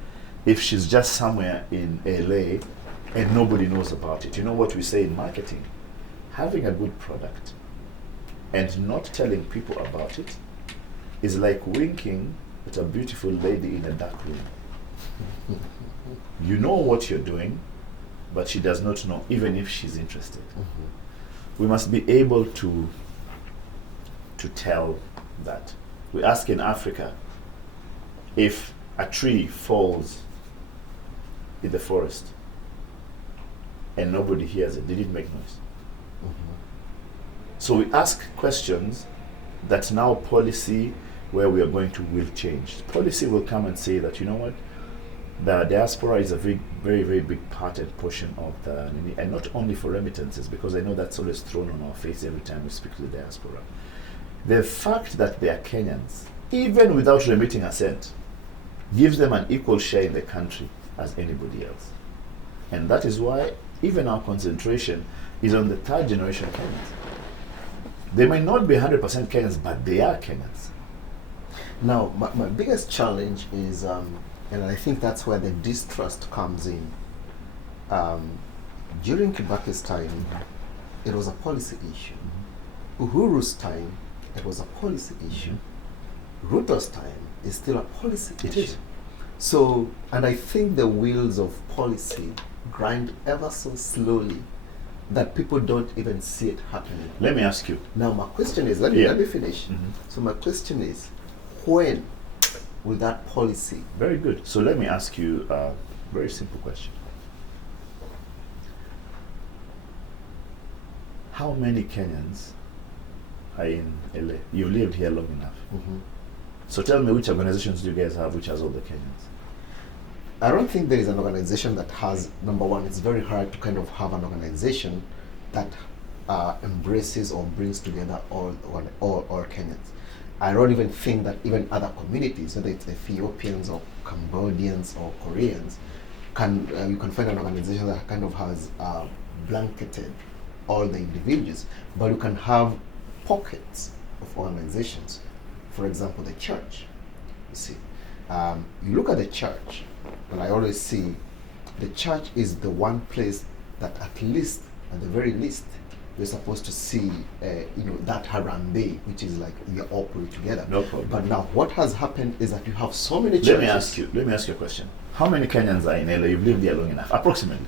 if she's just somewhere in LA and nobody knows about it? You know what we say in marketing? Having a good product and not telling people about it is like winking at a beautiful lady in a dark room. You know what you're doing, but she does not know, even if she's interested. We must be able to tell that. We ask in Africa, if a tree falls in the forest and nobody hears it, did it make noise? So we ask questions that now policy where we are going to will change. Policy will come and say that, you know what, the diaspora is a very, very big part and portion of the, and not only for remittances, because I know that's always thrown on our face every time we speak to the diaspora. The fact that they are Kenyans, even without remitting a cent, gives them an equal share in the country as anybody else. And that is why even our concentration is on the third generation Kenyans. They might not be 100% Kenyans, but they are Kenyans. Now, my biggest challenge is, and I think that's where the distrust comes in. During Kibaki's time, it was a policy issue. Uhuru's time, it was a policy issue. Ruto's time is still a policy issue. It is. So, and I think the wheels of policy grind ever so slowly that people don't even see it happening. Let me ask you. Now, my question is, let me finish. So my question is, when will that policy? Very good. So let me ask you a very simple question. How many Kenyans are in LA? You've lived here long enough. So tell me, which organizations do you guys have which has all the Kenyans? I don't think there is an organization that has, number one, it's very hard to kind of have an organization that embraces or brings together all Kenyans. I don't even think that even other communities, whether it's Ethiopians or Cambodians or Koreans, you can find an organization that kind of has blanketed all the individuals, but you can have pockets of organizations. For example, the church. You see, you look at the church, and I always see the church is the one place that at least at the very least, you're supposed to see, that Harambe, which is like you're all put together. No problem. But now, what has happened is that you have so many Let churches. me ask you a question. How many Kenyans are in LA? You've lived there long enough, approximately.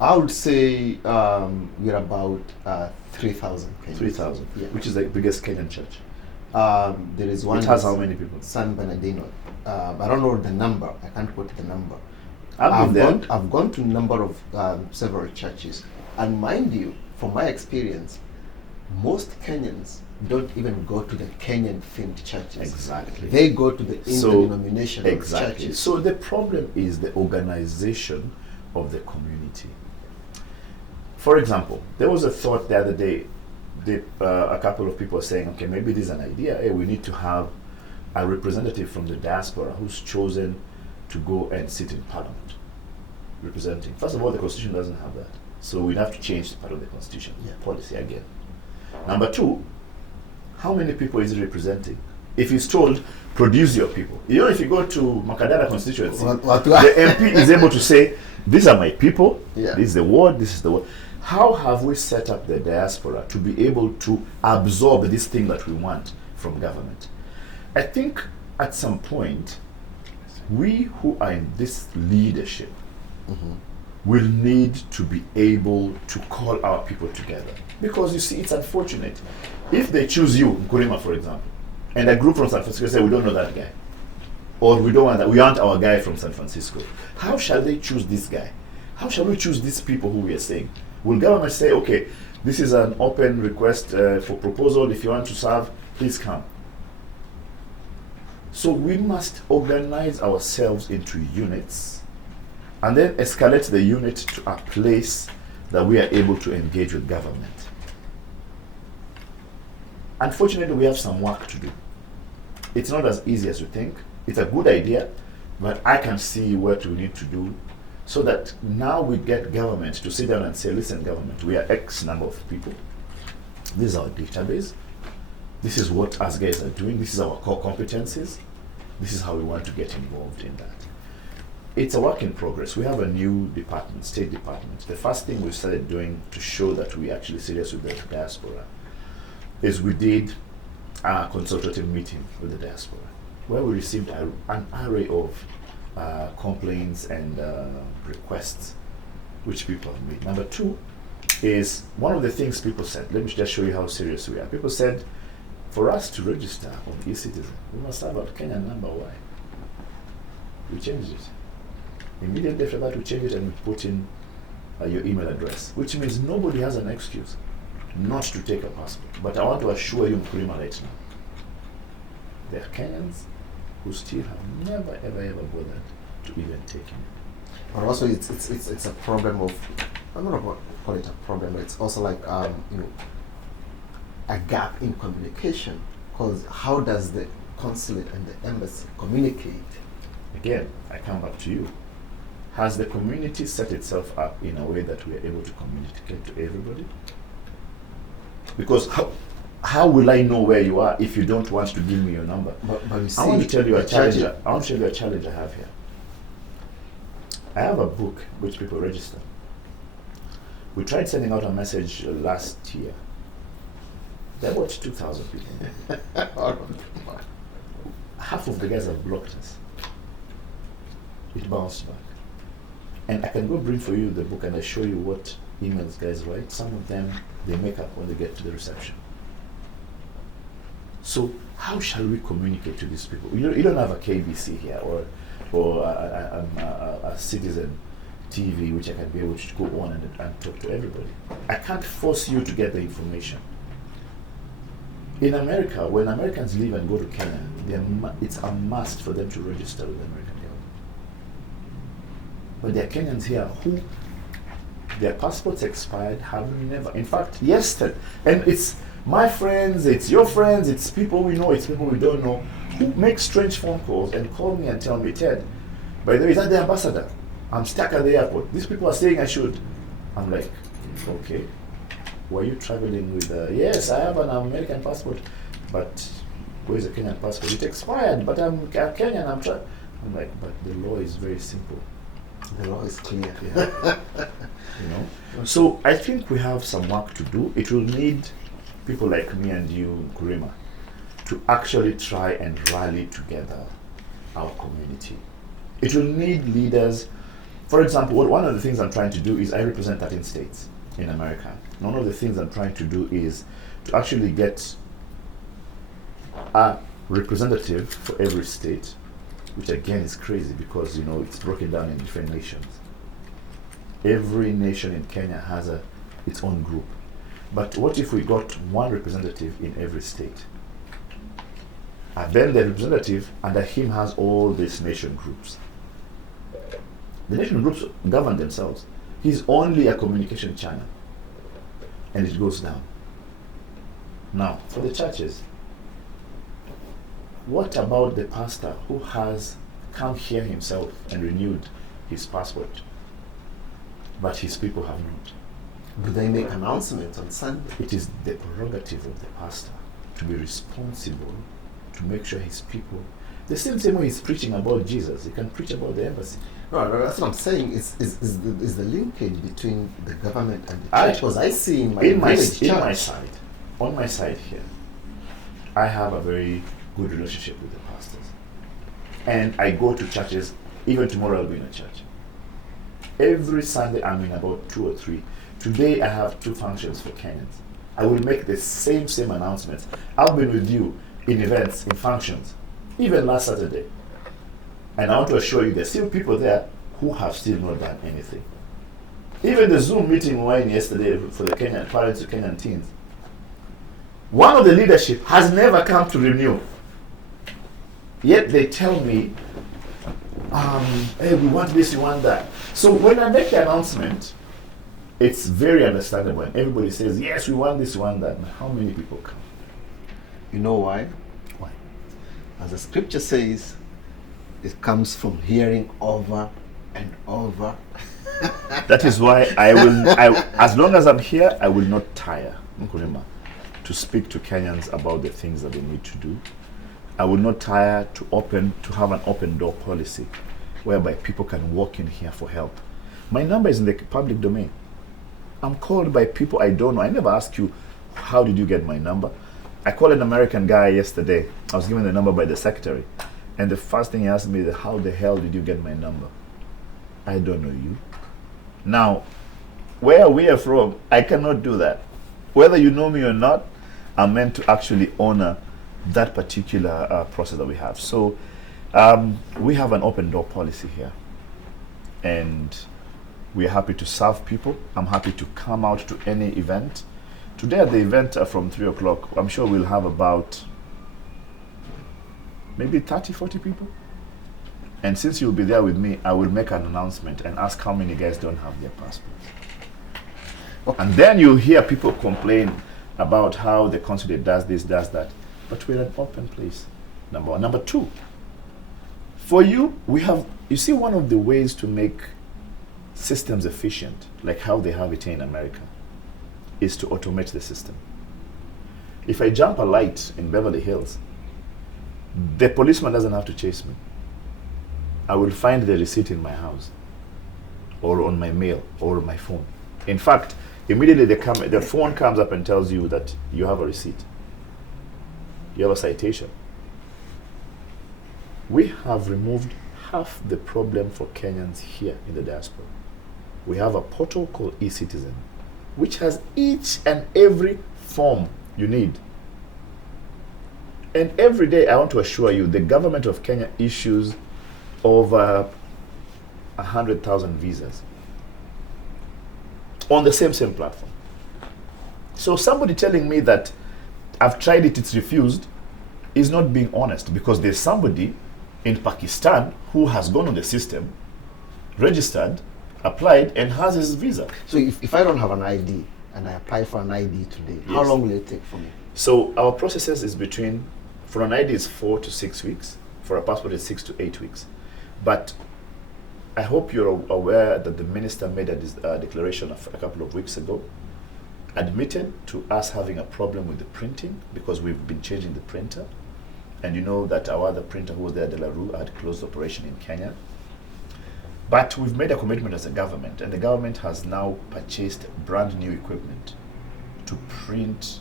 I would say we're about 3,000. 3,000. Yeah. Which is the biggest Kenyan church. There is one. It has how many people? San Bernardino. I don't know the number. I can't quote the number. I've gone to a number of several churches, and mind you, from my experience, most Kenyans don't even go to the Kenyan themed churches. Exactly. They go to the interdenominational churches. So the problem is the organization of the community. For example, there was a thought the other day, a couple of people saying, okay, maybe this is an idea. Hey, we need to have a representative from the diaspora who's chosen to go and sit in parliament, representing. First of all, the constitution doesn't have that. So we'd have to change part of the constitution policy again. Number two, how many people is it representing? If he's told, produce your people. You know, if you go to Makadara constituency, the MP is able to say, these are my people, this is the ward, this is the ward. How have we set up the diaspora to be able to absorb this thing that we want from government? I think at some point, we who are in this leadership will need to be able to call our people together. Because you see, it's unfortunate. If they choose you, Mukurima, for example, and a group from San Francisco say, we don't know that guy, or we don't want that, we want our guy from San Francisco. How shall they choose this guy? How shall we choose these people who we are saying? Will government say, okay, this is an open request for proposal, if you want to serve, please come. So we must organize ourselves into units and then escalate the unit to a place that we are able to engage with government. Unfortunately, we have some work to do. It's not as easy as you think. It's a good idea, but I can see what we need to do so that now we get government to sit down and say, listen, government, we are X number of people. This is our database. This is what us guys are doing. This is our core competencies. This is how we want to get involved in that. It's a work in progress. We have a new department, State Department. The first thing we started doing to show that we're actually serious with the diaspora is we did a consultative meeting with the diaspora where we received an array of complaints and requests which people have made. Number two is one of the things people said, let me just show you how serious we are. People said, for us to register on eCitizen, we must have a Kenyan number. Why? We changed it. Immediately after that, we changed it and we put in your email address, which means nobody has an excuse not to take a passport. But I want to assure you, Mukurima, right now, there are Kenyans who still have never, ever bothered to even take it. But also, it's a problem of, I'm not going to call it a problem, but it's also like a gap in communication. Because how does the consulate and the embassy communicate? Again, I come back to you. Has the community set itself up in a way that we are able to communicate to everybody? Because how will I know where you are if you don't want to give me your number? But you see, I want to tell you a challenge. I want to tell you a challenge I have here. I have a book which people register. We tried sending out a message last year. There were 2,000 people. Half of the guys have blocked us. It bounced back. And I can go bring for you the book and I show you what emails guys write. Some of them they make up when they get to the reception. So how shall we communicate to these people? You don't have a KBC here or a Citizen TV which I can be able to go on and talk to everybody. I can't force you to get the information. In America, when Americans leave and go to Kenya, it's a must for them to register with the American government. But there are Kenyans here who their passports expired, have never, in fact, yesterday, and it's my friends, it's your friends, it's people we know, it's people we don't know, who make strange phone calls and call me and tell me, Ted, by the way, is that the ambassador? I'm stuck at the airport. These people are saying I should. I'm like, okay. Were you traveling with, yes, I have an American passport, but where's a Kenyan passport? It expired, but I'm Kenyan, I'm like, but the law is very simple. The law is clear. Yeah. You know? So I think we have some work to do. It will need people like me and you, Mukurima, to actually try and rally together our community. It will need leaders. For example, one of the things I'm trying to do is I represent 13 states in America. One of the things I'm trying to do is to actually get a representative for every state, which again is crazy because you know it's broken down in different nations. Every nation in Kenya has its own group. But what if we got one representative in every state? And then the representative under him has all these nation groups. The nation groups govern themselves. He's only a communication channel. And it goes down. Now, for the churches, what about the pastor who has come here himself and renewed his passport, but his people have not? Do they make announcements on Sunday? It is the prerogative of the pastor to be responsible, to make sure his people, the same way he's preaching about Jesus, he can preach about the embassy. No, that's what I'm saying. Is the linkage between the government and the church? Because I see in my side, on my side here, I have a very good relationship with the pastors, and I go to churches. Even tomorrow I'll be in a church. Every Sunday I'm in about 2 or 3. Today I have 2 functions for Kenyans. I will make the same announcements. I've been with you in events, in functions, even last Saturday. And I want to assure you there's still people there who have still not done anything. Even the Zoom meeting we were in yesterday for the Kenyan parents to Kenyan teens, one of the leadership has never come to renew. Yet they tell me, hey, we want this, we want that. So when I make the announcement, it's very understandable. And everybody says, yes, we want this, we want that. But how many people come? You know why? Why? As the scripture says, it comes from hearing over and over. That is why as long as I'm here, I will not tire, Mukurima, to speak to Kenyans about the things that they need to do. I will not tire to have an open door policy whereby people can walk in here for help. My number is in the public domain. I'm called by people I don't know. I never ask you, how did you get my number? I called an American guy yesterday. I was given the number by the secretary. And the first thing he asked me is, how the hell did you get my number? I don't know you. Now, where we are from, I cannot do that. Whether you know me or not, I'm meant to actually honor that particular process that we have. So we have an open door policy here. And we are happy to serve people. I'm happy to come out to any event. Today at the event from 3 o'clock, I'm sure we'll have about maybe 30, 40 people. And since you'll be there with me, I will make an announcement and ask how many guys don't have their passports. Okay. And then you'll hear people complain about how the consulate does this, does that. But we're an open place, number one. Number two, for you, you see one of the ways to make systems efficient, like how they have it here in America, is to automate the system. If I jump a light in Beverly Hills, the policeman doesn't have to chase me. I will find the receipt in my house or on my mail or my phone. In fact, immediately the phone comes up and tells you that you have a receipt. You have a citation. We have removed half the problem for Kenyans here in the diaspora. We have a portal called eCitizen, which has each and every form you need. And every day, I want to assure you, the government of Kenya issues over 100,000 visas on the same platform. So somebody telling me that I've tried it, it's refused, is not being honest, because there's somebody in Pakistan who has gone on the system, registered, applied, and has his visa. So if I don't have an ID and I apply for an ID today, yes, how long will it take for me? So our processes is for an ID is 4 to 6 weeks, for a passport is 6 to 8 weeks. But I hope you're aware that the minister made a declaration a couple of weeks ago, admitted to us having a problem with the printing because we've been changing the printer. And you know that our other printer who was there, De La Rue, had closed operation in Kenya. But we've made a commitment as a government, and the government has now purchased brand new equipment to print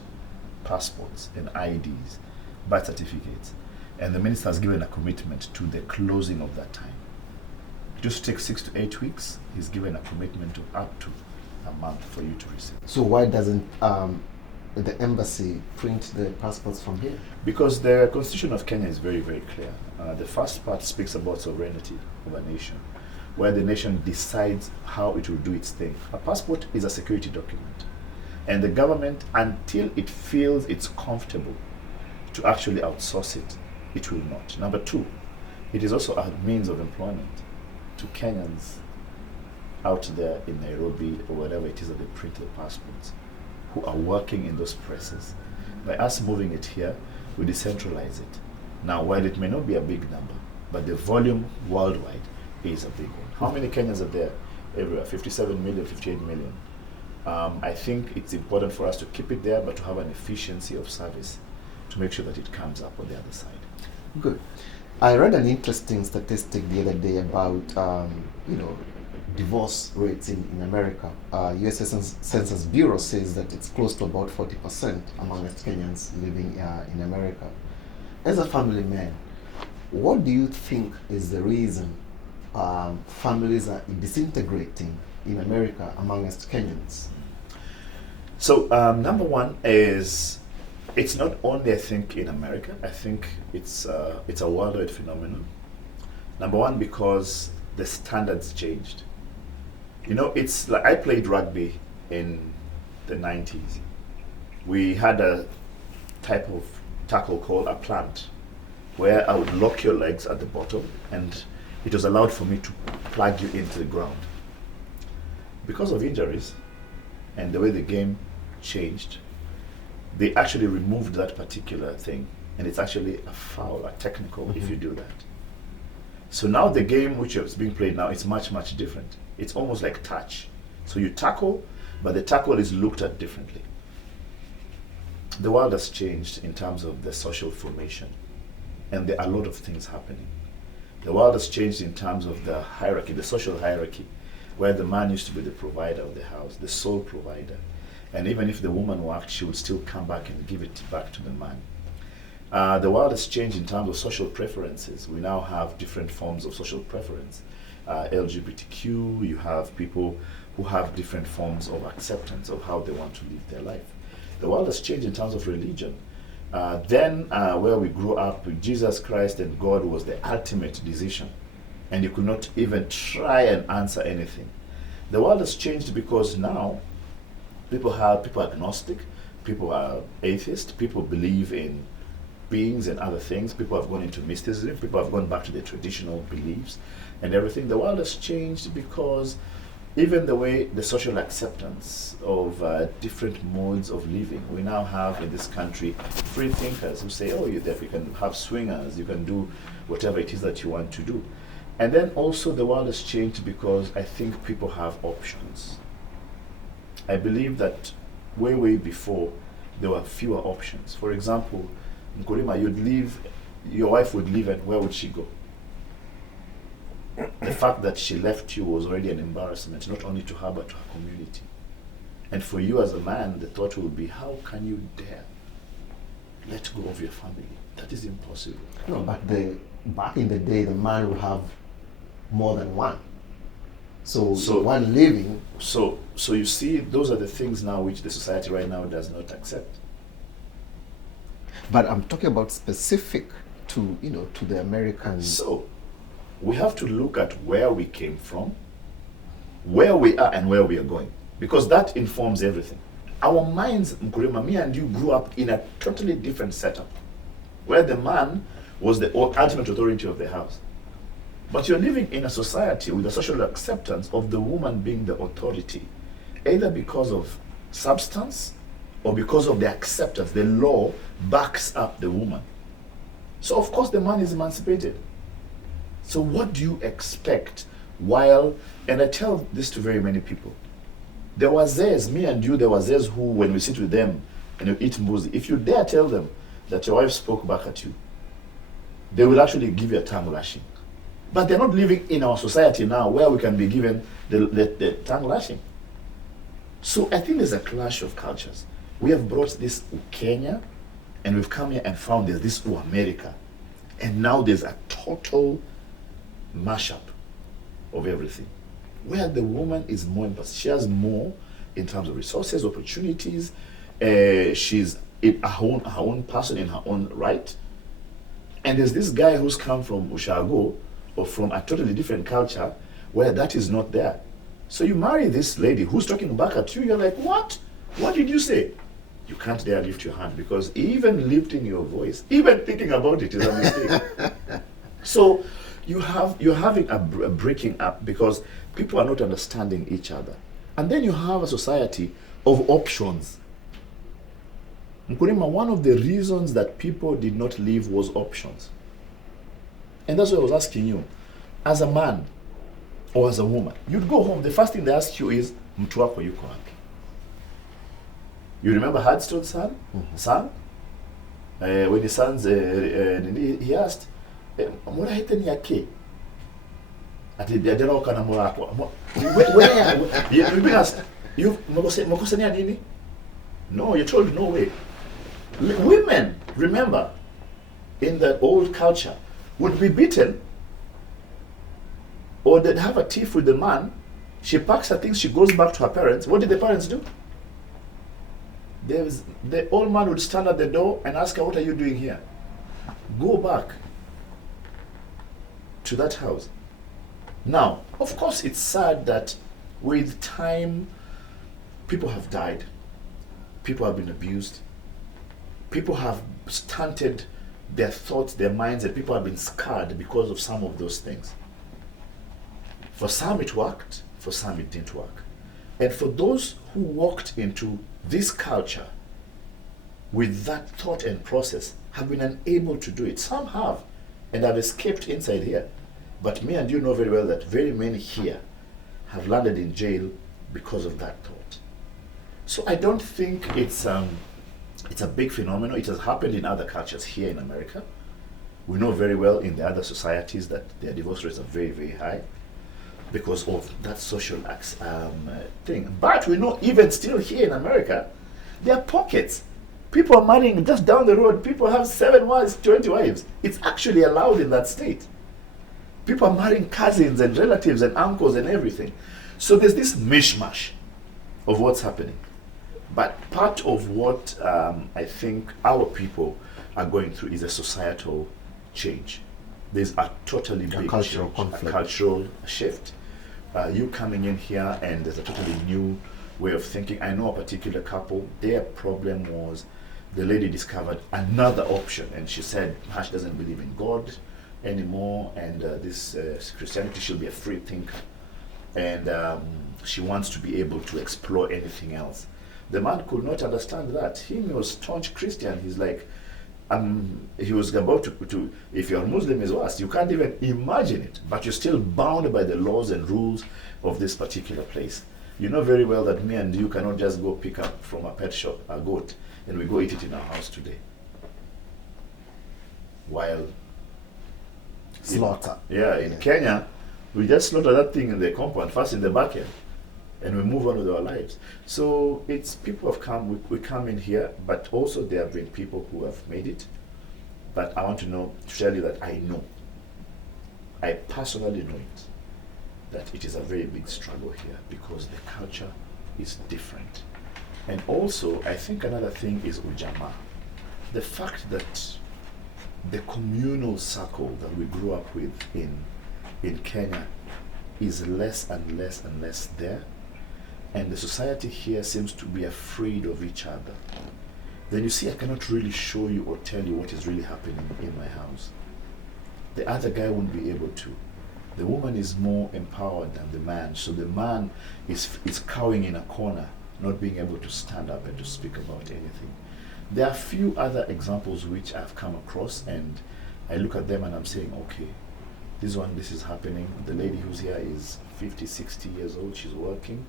passports and IDs, birth certificates. And the minister has given a commitment to the closing of that time. It used to take 6 to 8 weeks. He's given a commitment to up to a month for you to receive. So why doesn't the embassy print the passports from here? Because the constitution of Kenya is very, very clear. The first part speaks about sovereignty of a nation, where the nation decides how it will do its thing. A passport is a security document. And the government, until it feels it's comfortable to actually outsource it, it will not. Number two, it is also a means of employment to Kenyans out there in Nairobi or wherever it is that they print the passports, who are working in those presses. By us moving it here, we decentralize it. Now, while it may not be a big number, but the volume worldwide is a big one. How many Kenyans are there everywhere? 57 million, 58 million. I think it's important for us to keep it there, but to have an efficiency of service to make sure that it comes up on the other side. Good. I read an interesting statistic the other day about, divorce rates in America. U.S. Census Bureau says that it's close to about 40% amongst Kenyans living in America. As a family man, what do you think is the reason families are disintegrating in America amongst Kenyans? So number one is, it's not only, I think, in America. I think it's a worldwide phenomenon. Number one, because the standards changed. You know, it's like I played rugby in the 90s. We had a type of tackle called a plant, where I would lock your legs at the bottom, and it was allowed for me to plug you into the ground. Because of injuries and the way the game changed, they actually removed that particular thing, and it's actually a foul, a technical, if you do that. So now the game which is being played now is much, much different. It's almost like touch. So you tackle, but the tackle is looked at differently. The world has changed in terms of the social formation, and there are a lot of things happening. The world has changed in terms of the hierarchy, the social hierarchy, where the man used to be the provider of the house, the sole provider. And even if the woman worked, she would still come back and give it back to the man. The world has changed in terms of social preferences. We now have different forms of social preference. LGBTQ, you have people who have different forms of acceptance of how they want to live their life. The world has changed in terms of religion. Then, where we grew up with Jesus Christ and God was the ultimate decision, and you could not even try and answer anything. The world has changed because now people are agnostic, people are atheist, people believe in beings and other things, people have gone into mysticism, people have gone back to their traditional beliefs and everything. The world has changed because even the way the social acceptance of different modes of living, we now have in this country free thinkers who say, oh, you can have swingers, you can do whatever it is that you want to do. And then also the world has changed because I think people have options. I believe that way before there were fewer options. For example, Mukurima, your wife would leave, and where would she go? The fact that she left you was already an embarrassment, not only to her but to her community. And for you as a man, the thought will be, how can you dare let go of your family? That is impossible. No, but back in the day, the man would have more than one. So one living. So you see, those are the things now which the society right now does not accept. But I'm talking about specific to the Americans. So we have to look at where we came from, where we are, and where we are going, because that informs everything. Our minds, Mukurima, me and you grew up in a totally different setup, where the man was the ultimate authority of the house. But you're living in a society with a social acceptance of the woman being the authority, either because of substance or because of the acceptance. The law backs up the woman. So of course the man is emancipated. So what do you expect and I tell this to very many people, there were Zays, me and you, there were Zays who, when we sit with them and you eat mbuzi, if you dare tell them that your wife spoke back at you, they will actually give you a tongue lashing. But they're not living in our society now where we can be given the tongue lashing. So I think there's a clash of cultures. We have brought this Kenya, and we've come here and found there's this America. And now there's a total mashup of everything, where the woman is more, she has more in terms of resources, opportunities. She's her own person in her own right. And there's this guy who's come from Ushago or from a totally different culture where that is not there. So you marry this lady who's talking back at you, you're like, what? What did you say? You can't dare lift your hand, because even lifting your voice, even thinking about it is a mistake. So you're having a breaking up because people are not understanding each other. And then you have a society of options. Mukurima, one of the reasons that people did not leave was options. And that's what I was asking you. As a man or as a woman, you'd go home, the first thing they ask you is, mtu wako yuko wapi? You remember Hardstone's son? Son? When his sons, he asked, Mura hiten yake? Ati diadera wakana mura wako. Where? You've been asked, mokosania nini? No, you're told no way. Women, remember, in the old culture, would be beaten, or they'd have a tiff with the man. She packs her things, she goes back to her parents. What did the parents do? The old man would stand at the door and ask her, what are you doing here? Go back to that house. Now, of course, it's sad that with time, people have died. People have been abused. People have stunted their thoughts, their minds, and people have been scarred because of some of those things. For some it worked, for some it didn't work. And for those who walked into this culture with that thought and process have been unable to do it. Some have, and have escaped inside here. But me and you know very well that very many here have landed in jail because of that thought. So I don't think it's a big phenomenon. It has happened in other cultures here in America. We know very well in the other societies that their divorce rates are very, very high because of that social thing. But we know even still here in America, there are pockets. People are marrying just down the road. People have 7 wives, 20 wives. It's actually allowed in that state. People are marrying cousins and relatives and uncles and everything. So there's this mishmash of what's happening. But part of what I think our people are going through is a societal change. There's a totally big cultural change, conflict. a cultural shift. You coming in here and there's a totally new way of thinking. I know a particular couple, their problem was the lady discovered another option, and she said she doesn't believe in God anymore, and this Christianity, she'll be a free thinker. And she wants to be able to explore anything else. The man could not understand that. He was staunch Christian. He's like, he was about to, if you're Muslim is worse, you can't even imagine it, but you're still bound by the laws and rules of this particular place. You know very well that me and you cannot just go pick up from a pet shop a goat and we go eat it in our house today. While slaughter. In Kenya, we just slaughter that thing in the compound, first in the backyard, and we move on with our lives. So it's people have come, we come in here, but also there have been people who have made it. But I want to tell you that I personally know it, that it is a very big struggle here because the culture is different. And also, I think another thing is ujamaa. The fact that the communal circle that we grew up with in Kenya is less and less and less there. And the society here seems to be afraid of each other. Then you see, I cannot really show you or tell you what is really happening in my house. The other guy won't be able to. The woman is more empowered than the man, so the man is cowering in a corner, not being able to stand up and to speak about anything. There are a few other examples which I've come across, and I look at them and I'm saying, okay, this is happening. The lady who's here is 50, 60 years old. She's working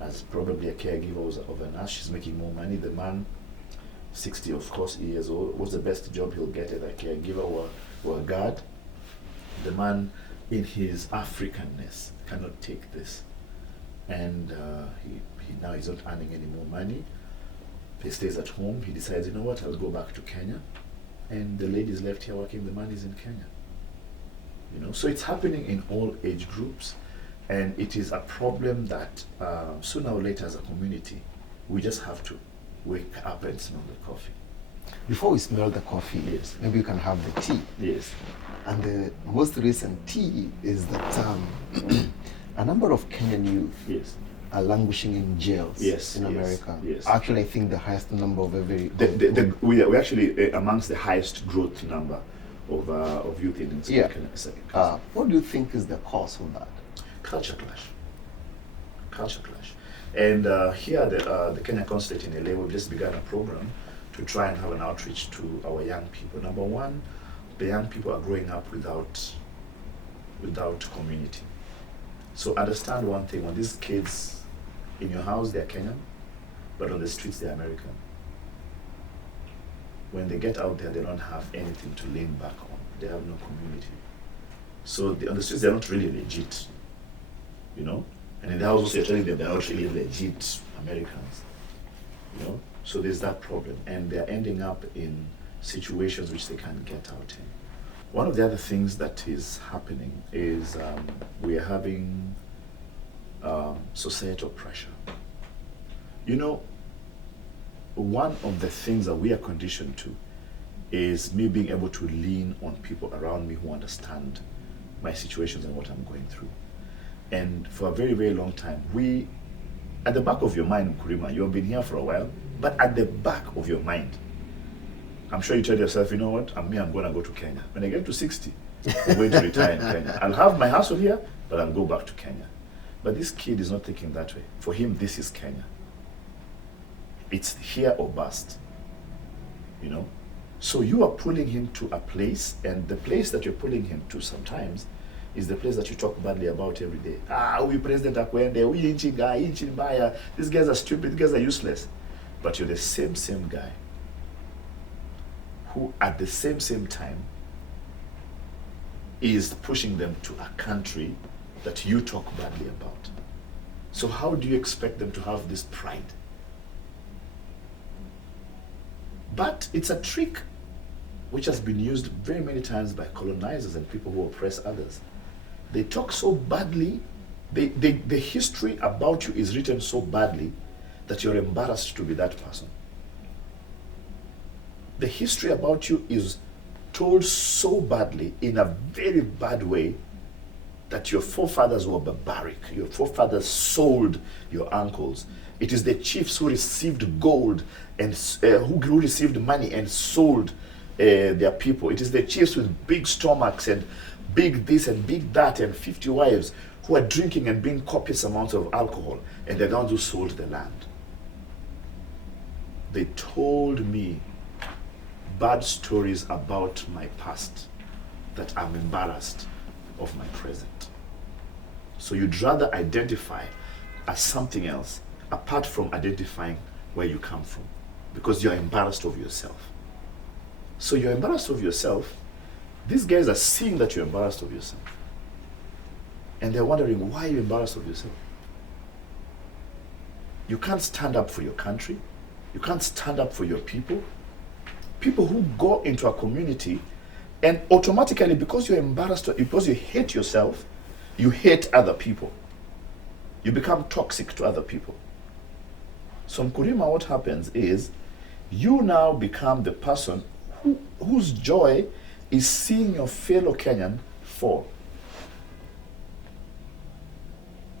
as probably a caregiver of a nurse. She's making more money. The man, 60 of course years old. What's the best job he'll get as a caregiver or a guard? The man in his Africanness, cannot take this. And he's not earning any more money. He stays at home. He decides, you know what, I'll go back to Kenya. And the ladies left here working, the money's in Kenya. You know, so it's happening in all age groups. And it is a problem that sooner or later as a community, we just have to wake up and smell the coffee. Before we smell the coffee, yes, maybe we can have the tea. Yes. And the most recent tea is that a number of Kenyan youth yes. are languishing in jails yes, in yes, America. Yes. Actually, I think the highest number of every... We're actually amongst the highest growth number of youth in Kenya. What do you think is the cause of that? Culture clash. Culture clash. And here, the Kenyan Consulate in LA, we've just begun a program to try and have an outreach to our young people. Number one, the young people are growing up without community. So understand one thing, when these kids in your house, they're Kenyan, but on the streets, they're American. When they get out there, they don't have anything to lean back on. They have no community. So on the streets, they're not really legit, you know? And in the house also, you're telling them they're not really legit Americans, you know? So there's that problem. And they're ending up in situations which they can't get out in. One of the other things that is happening is we are having societal pressure. You know, one of the things that we are conditioned to is me being able to lean on people around me who understand my situations and what I'm going through. And for a very, very long time, at the back of your mind, Mukurima, you've been here for a while, but at the back of your mind, I'm sure you tell yourself, you know what, I'm going to go to Kenya. When I get to 60, I'm going to retire in Kenya. I'll have my hustle here, but I'll go back to Kenya. But this kid is not thinking that way. For him, this is Kenya. It's here or bust, you know? So you are pulling him to a place, and the place that you're pulling him to sometimes is the place that you talk badly about every day. We President Akwende, we Inchinbaya, these guys are stupid, these guys are useless. But you're the same guy who at the same time is pushing them to a country that you talk badly about. So how do you expect them to have this pride? But it's a trick which has been used very many times by colonizers and people who oppress others. They talk so badly, the history about you is written so badly that you're embarrassed to be that person. The history about you is told so badly, in a very bad way, that your forefathers were barbaric. Your forefathers sold your uncles. It is the chiefs who received gold and who received money and sold their people. It is the chiefs with big stomachs and big this and big that and 50 wives who are drinking and being copious amounts of alcohol, and they're the ones who sold the land. They told me bad stories about my past that I'm embarrassed of my present. So you'd rather identify as something else apart from identifying where you come from, because you're embarrassed of yourself. So you're embarrassed of yourself. These guys are seeing that you're embarrassed of yourself, and they're wondering, why are you embarrassed of yourself? You can't stand up for your country. You can't stand up for your people. People who go into a community and automatically, because you're embarrassed, because you hate yourself, you hate other people. You become toxic to other people. So Mukurima, what happens is you now become the person whose joy is seeing your fellow Kenyan fall.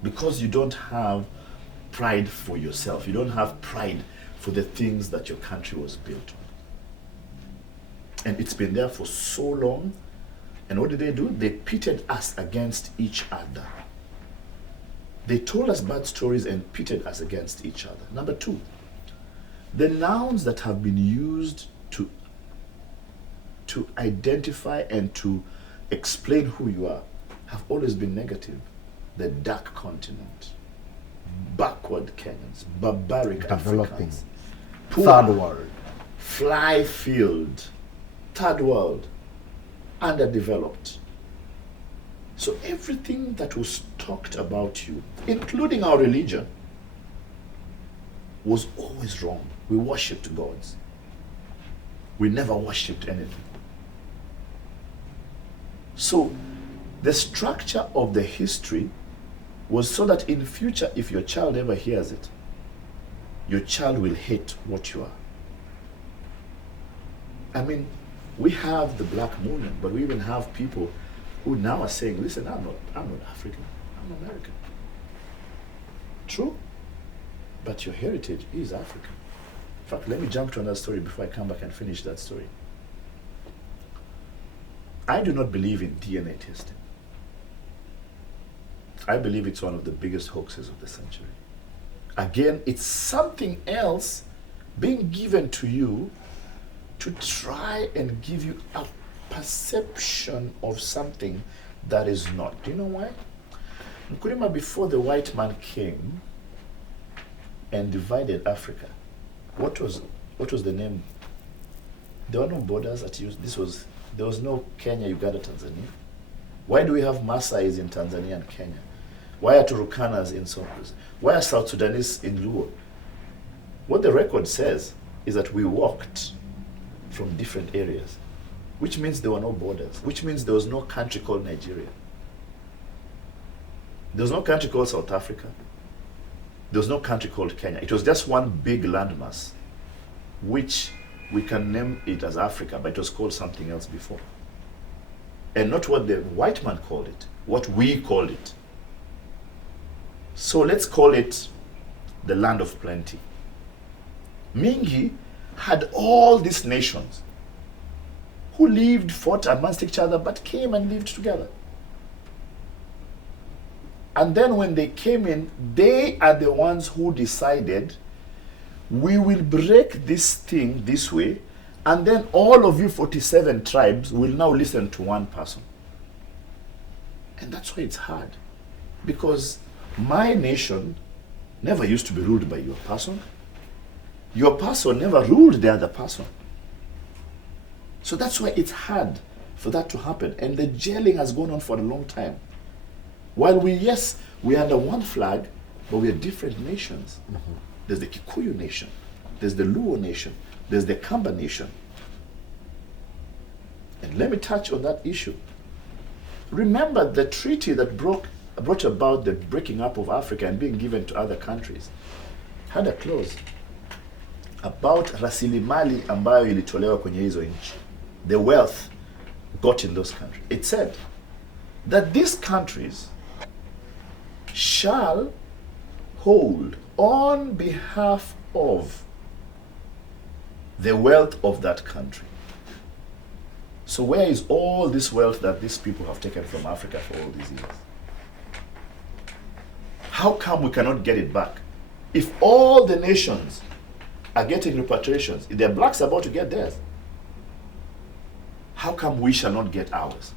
Because you don't have pride for yourself. You don't have pride for the things that your country was built on. And it's been there for so long. And what did they do? They pitted us against each other. They told us bad stories and pitted us against each other. Number two, the nouns that have been used to identify and to explain who you are have always been negative. The dark continent, backward Kenyans, barbaric Africans, poor, third world, fly field, third world, underdeveloped. So everything that was talked about you, including our religion, was always wrong. We worshipped gods. We never worshipped anything. So the structure of the history was so that in future, if your child ever hears it, your child will hate what you are. I mean, we have the black movement, but we even have people who now are saying, listen, I'm not African, I'm American. True, but your heritage is African. In fact, let me jump to another story before I come back and finish that story. I do not believe in DNA testing. I believe it's one of the biggest hoaxes of the century. Again, it's something else being given to you to try and give you a perception of something that is not. Do you know why? Mukurima, before the white man came and divided Africa, what was the name? There were no borders at use. There was no Kenya, Uganda, Tanzania. Why do we have Maasais in Tanzania and Kenya? Why are Turukanas in Somalia? Why are South Sudanese in Luo? What the record says is that we walked from different areas, which means there were no borders, which means there was no country called Nigeria. There was no country called South Africa. There was no country called Kenya. It was just one big landmass, which we can name it as Africa, but it was called something else before. And not what the white man called it, what we called it. So let's call it the land of plenty. Mingi had all these nations who lived, fought amongst each other, but came and lived together. And then when they came in, they are the ones who decided, we will break this thing this way, and then all of you 47 tribes will now listen to one person. And that's why it's hard. Because my nation never used to be ruled by your person. Your person never ruled the other person. So that's why it's hard for that to happen. And the jailing has gone on for a long time. While we are under one flag, but we are different nations. Mm-hmm. There's the Kikuyu nation, there's the Luo nation, there's the Kamba nation. And let me touch on that issue. Remember the treaty that brought about the breaking up of Africa and being given to other countries had a clause about rasilimali ambayo ilitolewa kwenye hizo nchi, the wealth got in those countries. It said that these countries shall hold on behalf of the wealth of that country. So where is all this wealth that these people have taken from Africa for all these years? How come we cannot get it back? If all the nations are getting repatriations, if the blacks are about to get theirs, how come we shall not get ours?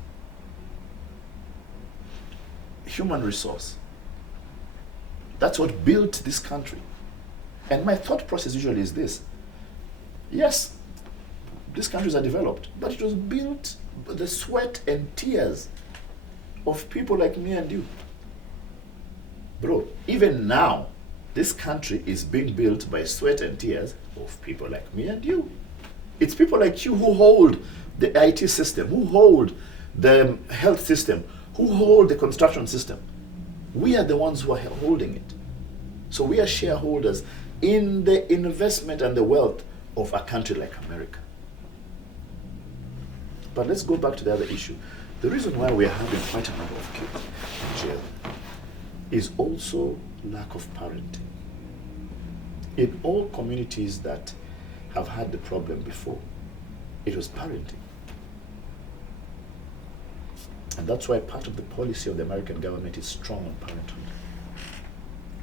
Human resource. That's what built this country. And my thought process usually is this. Yes, these countries are developed, but it was built by the sweat and tears of people like me and you. Bro, even now, this country is being built by sweat and tears of people like me and you. It's people like you who hold the IT system, who hold the health system, who hold the construction system. We are the ones who are holding it. So we are shareholders in the investment and the wealth of a country like America. But let's go back to the other issue. The reason why we are having quite a number of kids in jail is also lack of parenting. In all communities that have had the problem before, it was parenting. And that's why part of the policy of the American government is strong on parenthood.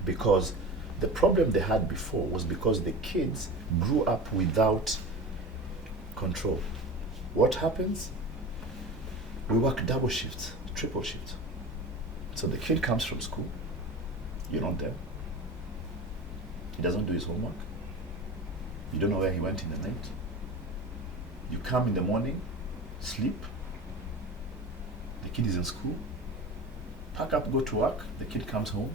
Because the problem they had before was because the kids grew up without control. What happens? We work double shifts, triple shifts. So the kid comes from school, you're not there. He doesn't do his homework. You don't know where he went in the night. You come in the morning, sleep. The kid is in school. pack up, go to work, the kid comes home.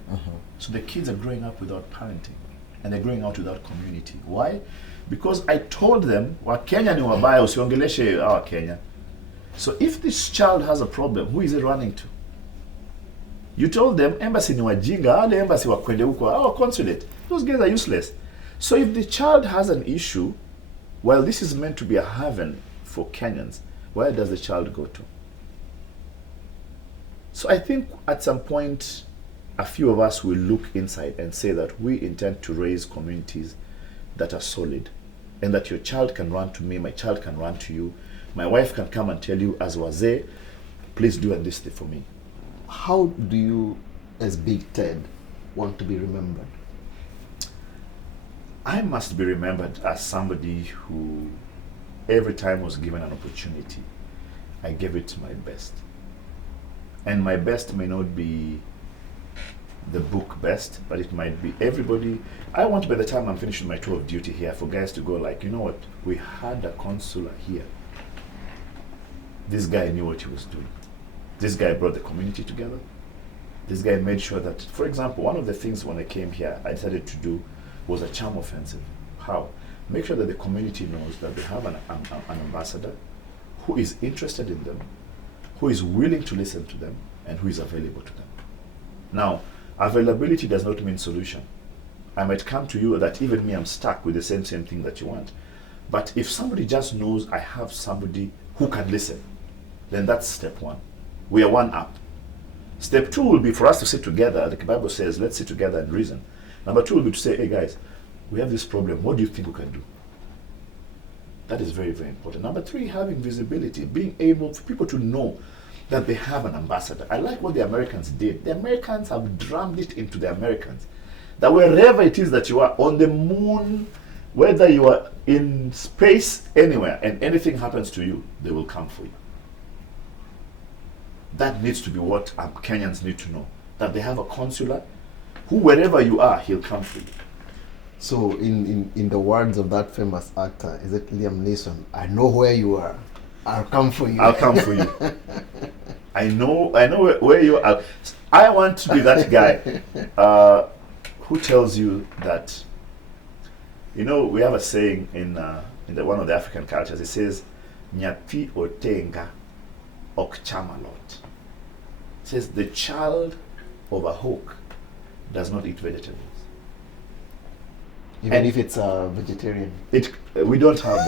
So the kids are growing up without parenting, and they're growing out without community. Why? Because I told them, Wakenya ni wabaya, usiongeleshe our Kenya. So if this child has a problem, who is it running to? You told them, embassy ni wajinga, all the embassy wakwende huko, our consulate. Those guys are useless. So if the child has an issue, while this is meant to be a haven for Kenyans, where does the child go to? So I think at some point, a few of us will look inside and say that we intend to raise communities that are solid, and that your child can run to me, my child can run to you, my wife can come and tell you, as wazee, please do this thing for me. How do you, as Big Ted, want to be remembered? I must be remembered as somebody who, every time was given an opportunity, I gave it my best. And my best may not be the book best, but it might be everybody. I want, by the time I'm finished with my tour of duty here, for guys to go like, you know what, we had a consular here. This guy knew what he was doing. This guy brought the community together. This guy made sure that, for example, one of the things when I came here, I decided to do was a charm offensive. How? Make sure that the community knows that they have an ambassador who is interested in them, who is willing to listen to them, and who is available to them. Now, availability does not mean solution. I might come to you that even me, I'm stuck with the same thing that you want. But if somebody just knows I have somebody who can listen, then that's step one. We are one up. Step two will be for us to sit together. Like the Bible says, let's sit together and reason. Number two will be to say, hey guys, we have this problem. What do you think we can do? That is very, very important. Number three, having visibility, being able for people to know that they have an ambassador. I like what the Americans did. The Americans have drummed it into the Americans that wherever it is that you are, on the moon, whether you are in space, anywhere, and anything happens to you, they will come for you. That needs to be what Kenyans need to know. That they have a consular who, wherever you are, he'll come for you. So in the words of that famous actor, is it Liam Neeson, I know where you are. I'll come for you. I'll come for you. I know where you are. I want to be that guy who tells you that, you know, we have a saying in one of the African cultures. It says, Nyathi otenga okchamalot. It says, the child of a hawk does not eat vegetables. Even if it's a vegetarian. We don't have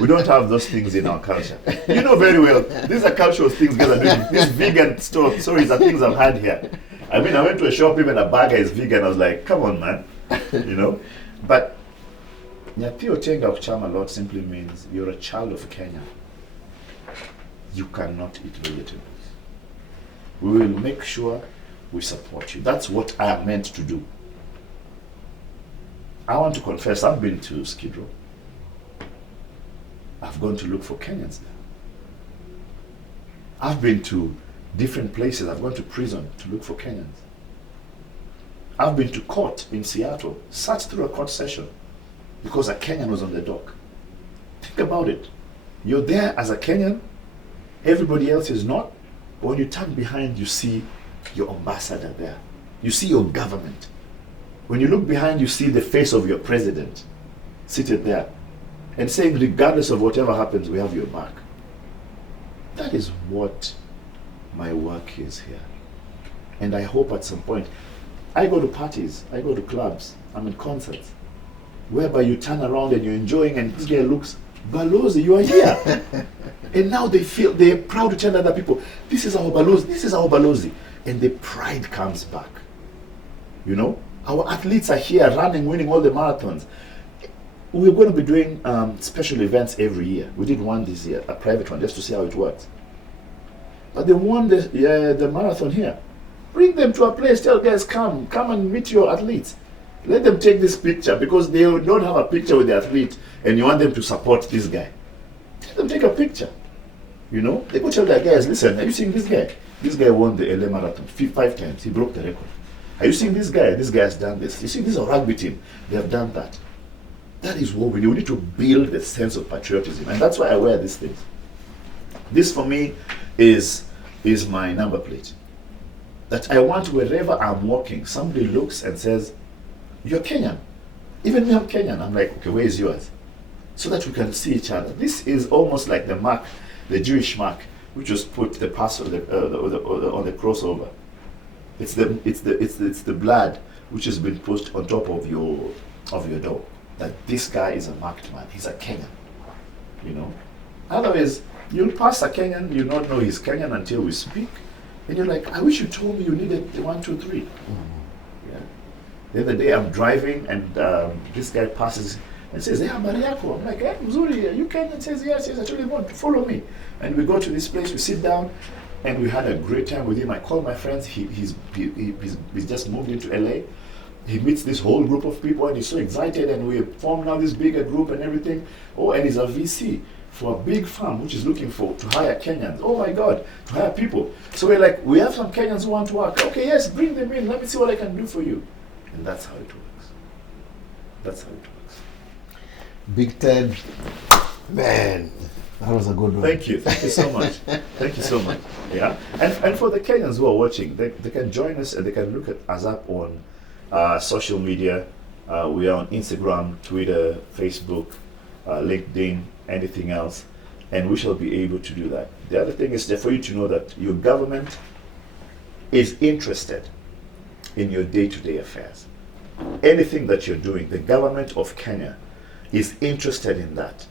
we don't have those things in our culture. You know very well. These are cultural things guys are doing. These vegan stories are things I've had here. I mean, I went to a shop, even a burger is vegan. I was like, come on, man. You know? But Nyathi otenga okchamalot simply means you're a child of Kenya. You cannot eat vegetables. We will make sure we support you. That's what I am meant to do. I want to confess, I've been to Skid Row. I've gone to look for Kenyans there. I've been to different places. I've gone to prison to look for Kenyans. I've been to court in Seattle, sat through a court session because a Kenyan was on the dock. Think about it. You're there as a Kenyan, everybody else is not. But when you turn behind, you see your ambassador there. You see your government. When you look behind, you see the face of your president seated there and saying, regardless of whatever happens, we have your back. That is what my work is here. And I hope at some point, I go to parties, I go to clubs, I'm in concerts, whereby you turn around and you're enjoying and this guy looks, Balozi, you are here. And now they're proud to tell other people, this is our Balozi, this is our Balozi. And the pride comes back. You know? Our athletes are here running, winning all the marathons. We're going to be doing special events every year. We did one this year, a private one, just to see how it works. But they won the marathon here. Bring them to a place, tell guys, come and meet your athletes. Let them take this picture because they don't have a picture with the athlete and you want them to support this guy. Let them take a picture. You know, they go tell their guys, listen, have you seen this guy? This guy won the LA marathon 5 times. He broke the record. Are you seeing this guy? This guy has done this. You see, this is a rugby team. They have done that. That is what we need. We need to build the sense of patriotism. And that's why I wear these things. This for me is my number plate. that I want wherever I'm walking, somebody looks and says, "You're Kenyan." Even me, I'm Kenyan. I'm like, okay, where is yours? So that we can see each other. This is almost like the mark, the Jewish mark, which was put the pass on the crossover. It's the blood which has been pushed on top of your door. That this guy is a marked man. He's a Kenyan. You know. Otherwise, you'll pass a Kenyan, you not know he's Kenyan until we speak, and you're like, I wish you told me you needed the 1, 2, 3. Yeah. The other day I'm driving and this guy passes and says, "Hey, Mariako." I'm like, "Hey, Mzuri, are you Kenyan?" Says, "Yes, yes, I told him, follow me." And we go to this place, we sit down, and we had a great time with him. I called my friends, he's just moved into LA. He meets this whole group of people and he's so excited, and we form now this bigger group and everything. Oh, and he's a VC for a big firm which is looking to hire Kenyans. Oh my God, to hire people. So we're like, we have some Kenyans who want to work. Okay, yes, bring them in. Let me see what I can do for you. And that's how it works. That's how it works. Big Ted, man, that was a good one. Thank you so much. Thank you so much. Yeah, and for the Kenyans who are watching, they can join us and they can look at us up on social media. We are on Instagram, Twitter, Facebook, LinkedIn, anything else, and we shall be able to do that. The other thing is that for you to know that your government is interested in your day-to-day affairs. Anything that you're doing, the government of Kenya is interested in that.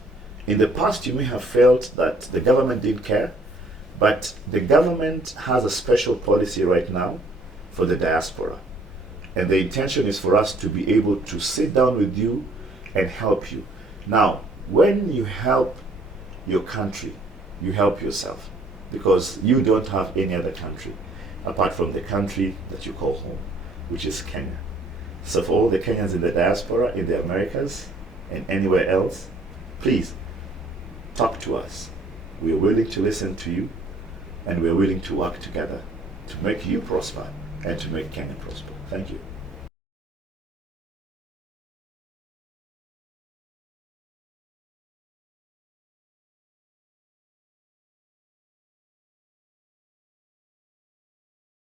In the past, you may have felt that the government didn't care, but the government has a special policy right now for the diaspora. And the intention is for us to be able to sit down with you and help you. Now, when you help your country, you help yourself, because you don't have any other country apart from the country that you call home, which is Kenya. So for all the Kenyans in the diaspora, in the Americas, and anywhere else, please talk to us. We are willing to listen to you, and we are willing to work together to make you prosper and to make Kenya prosper. Thank you.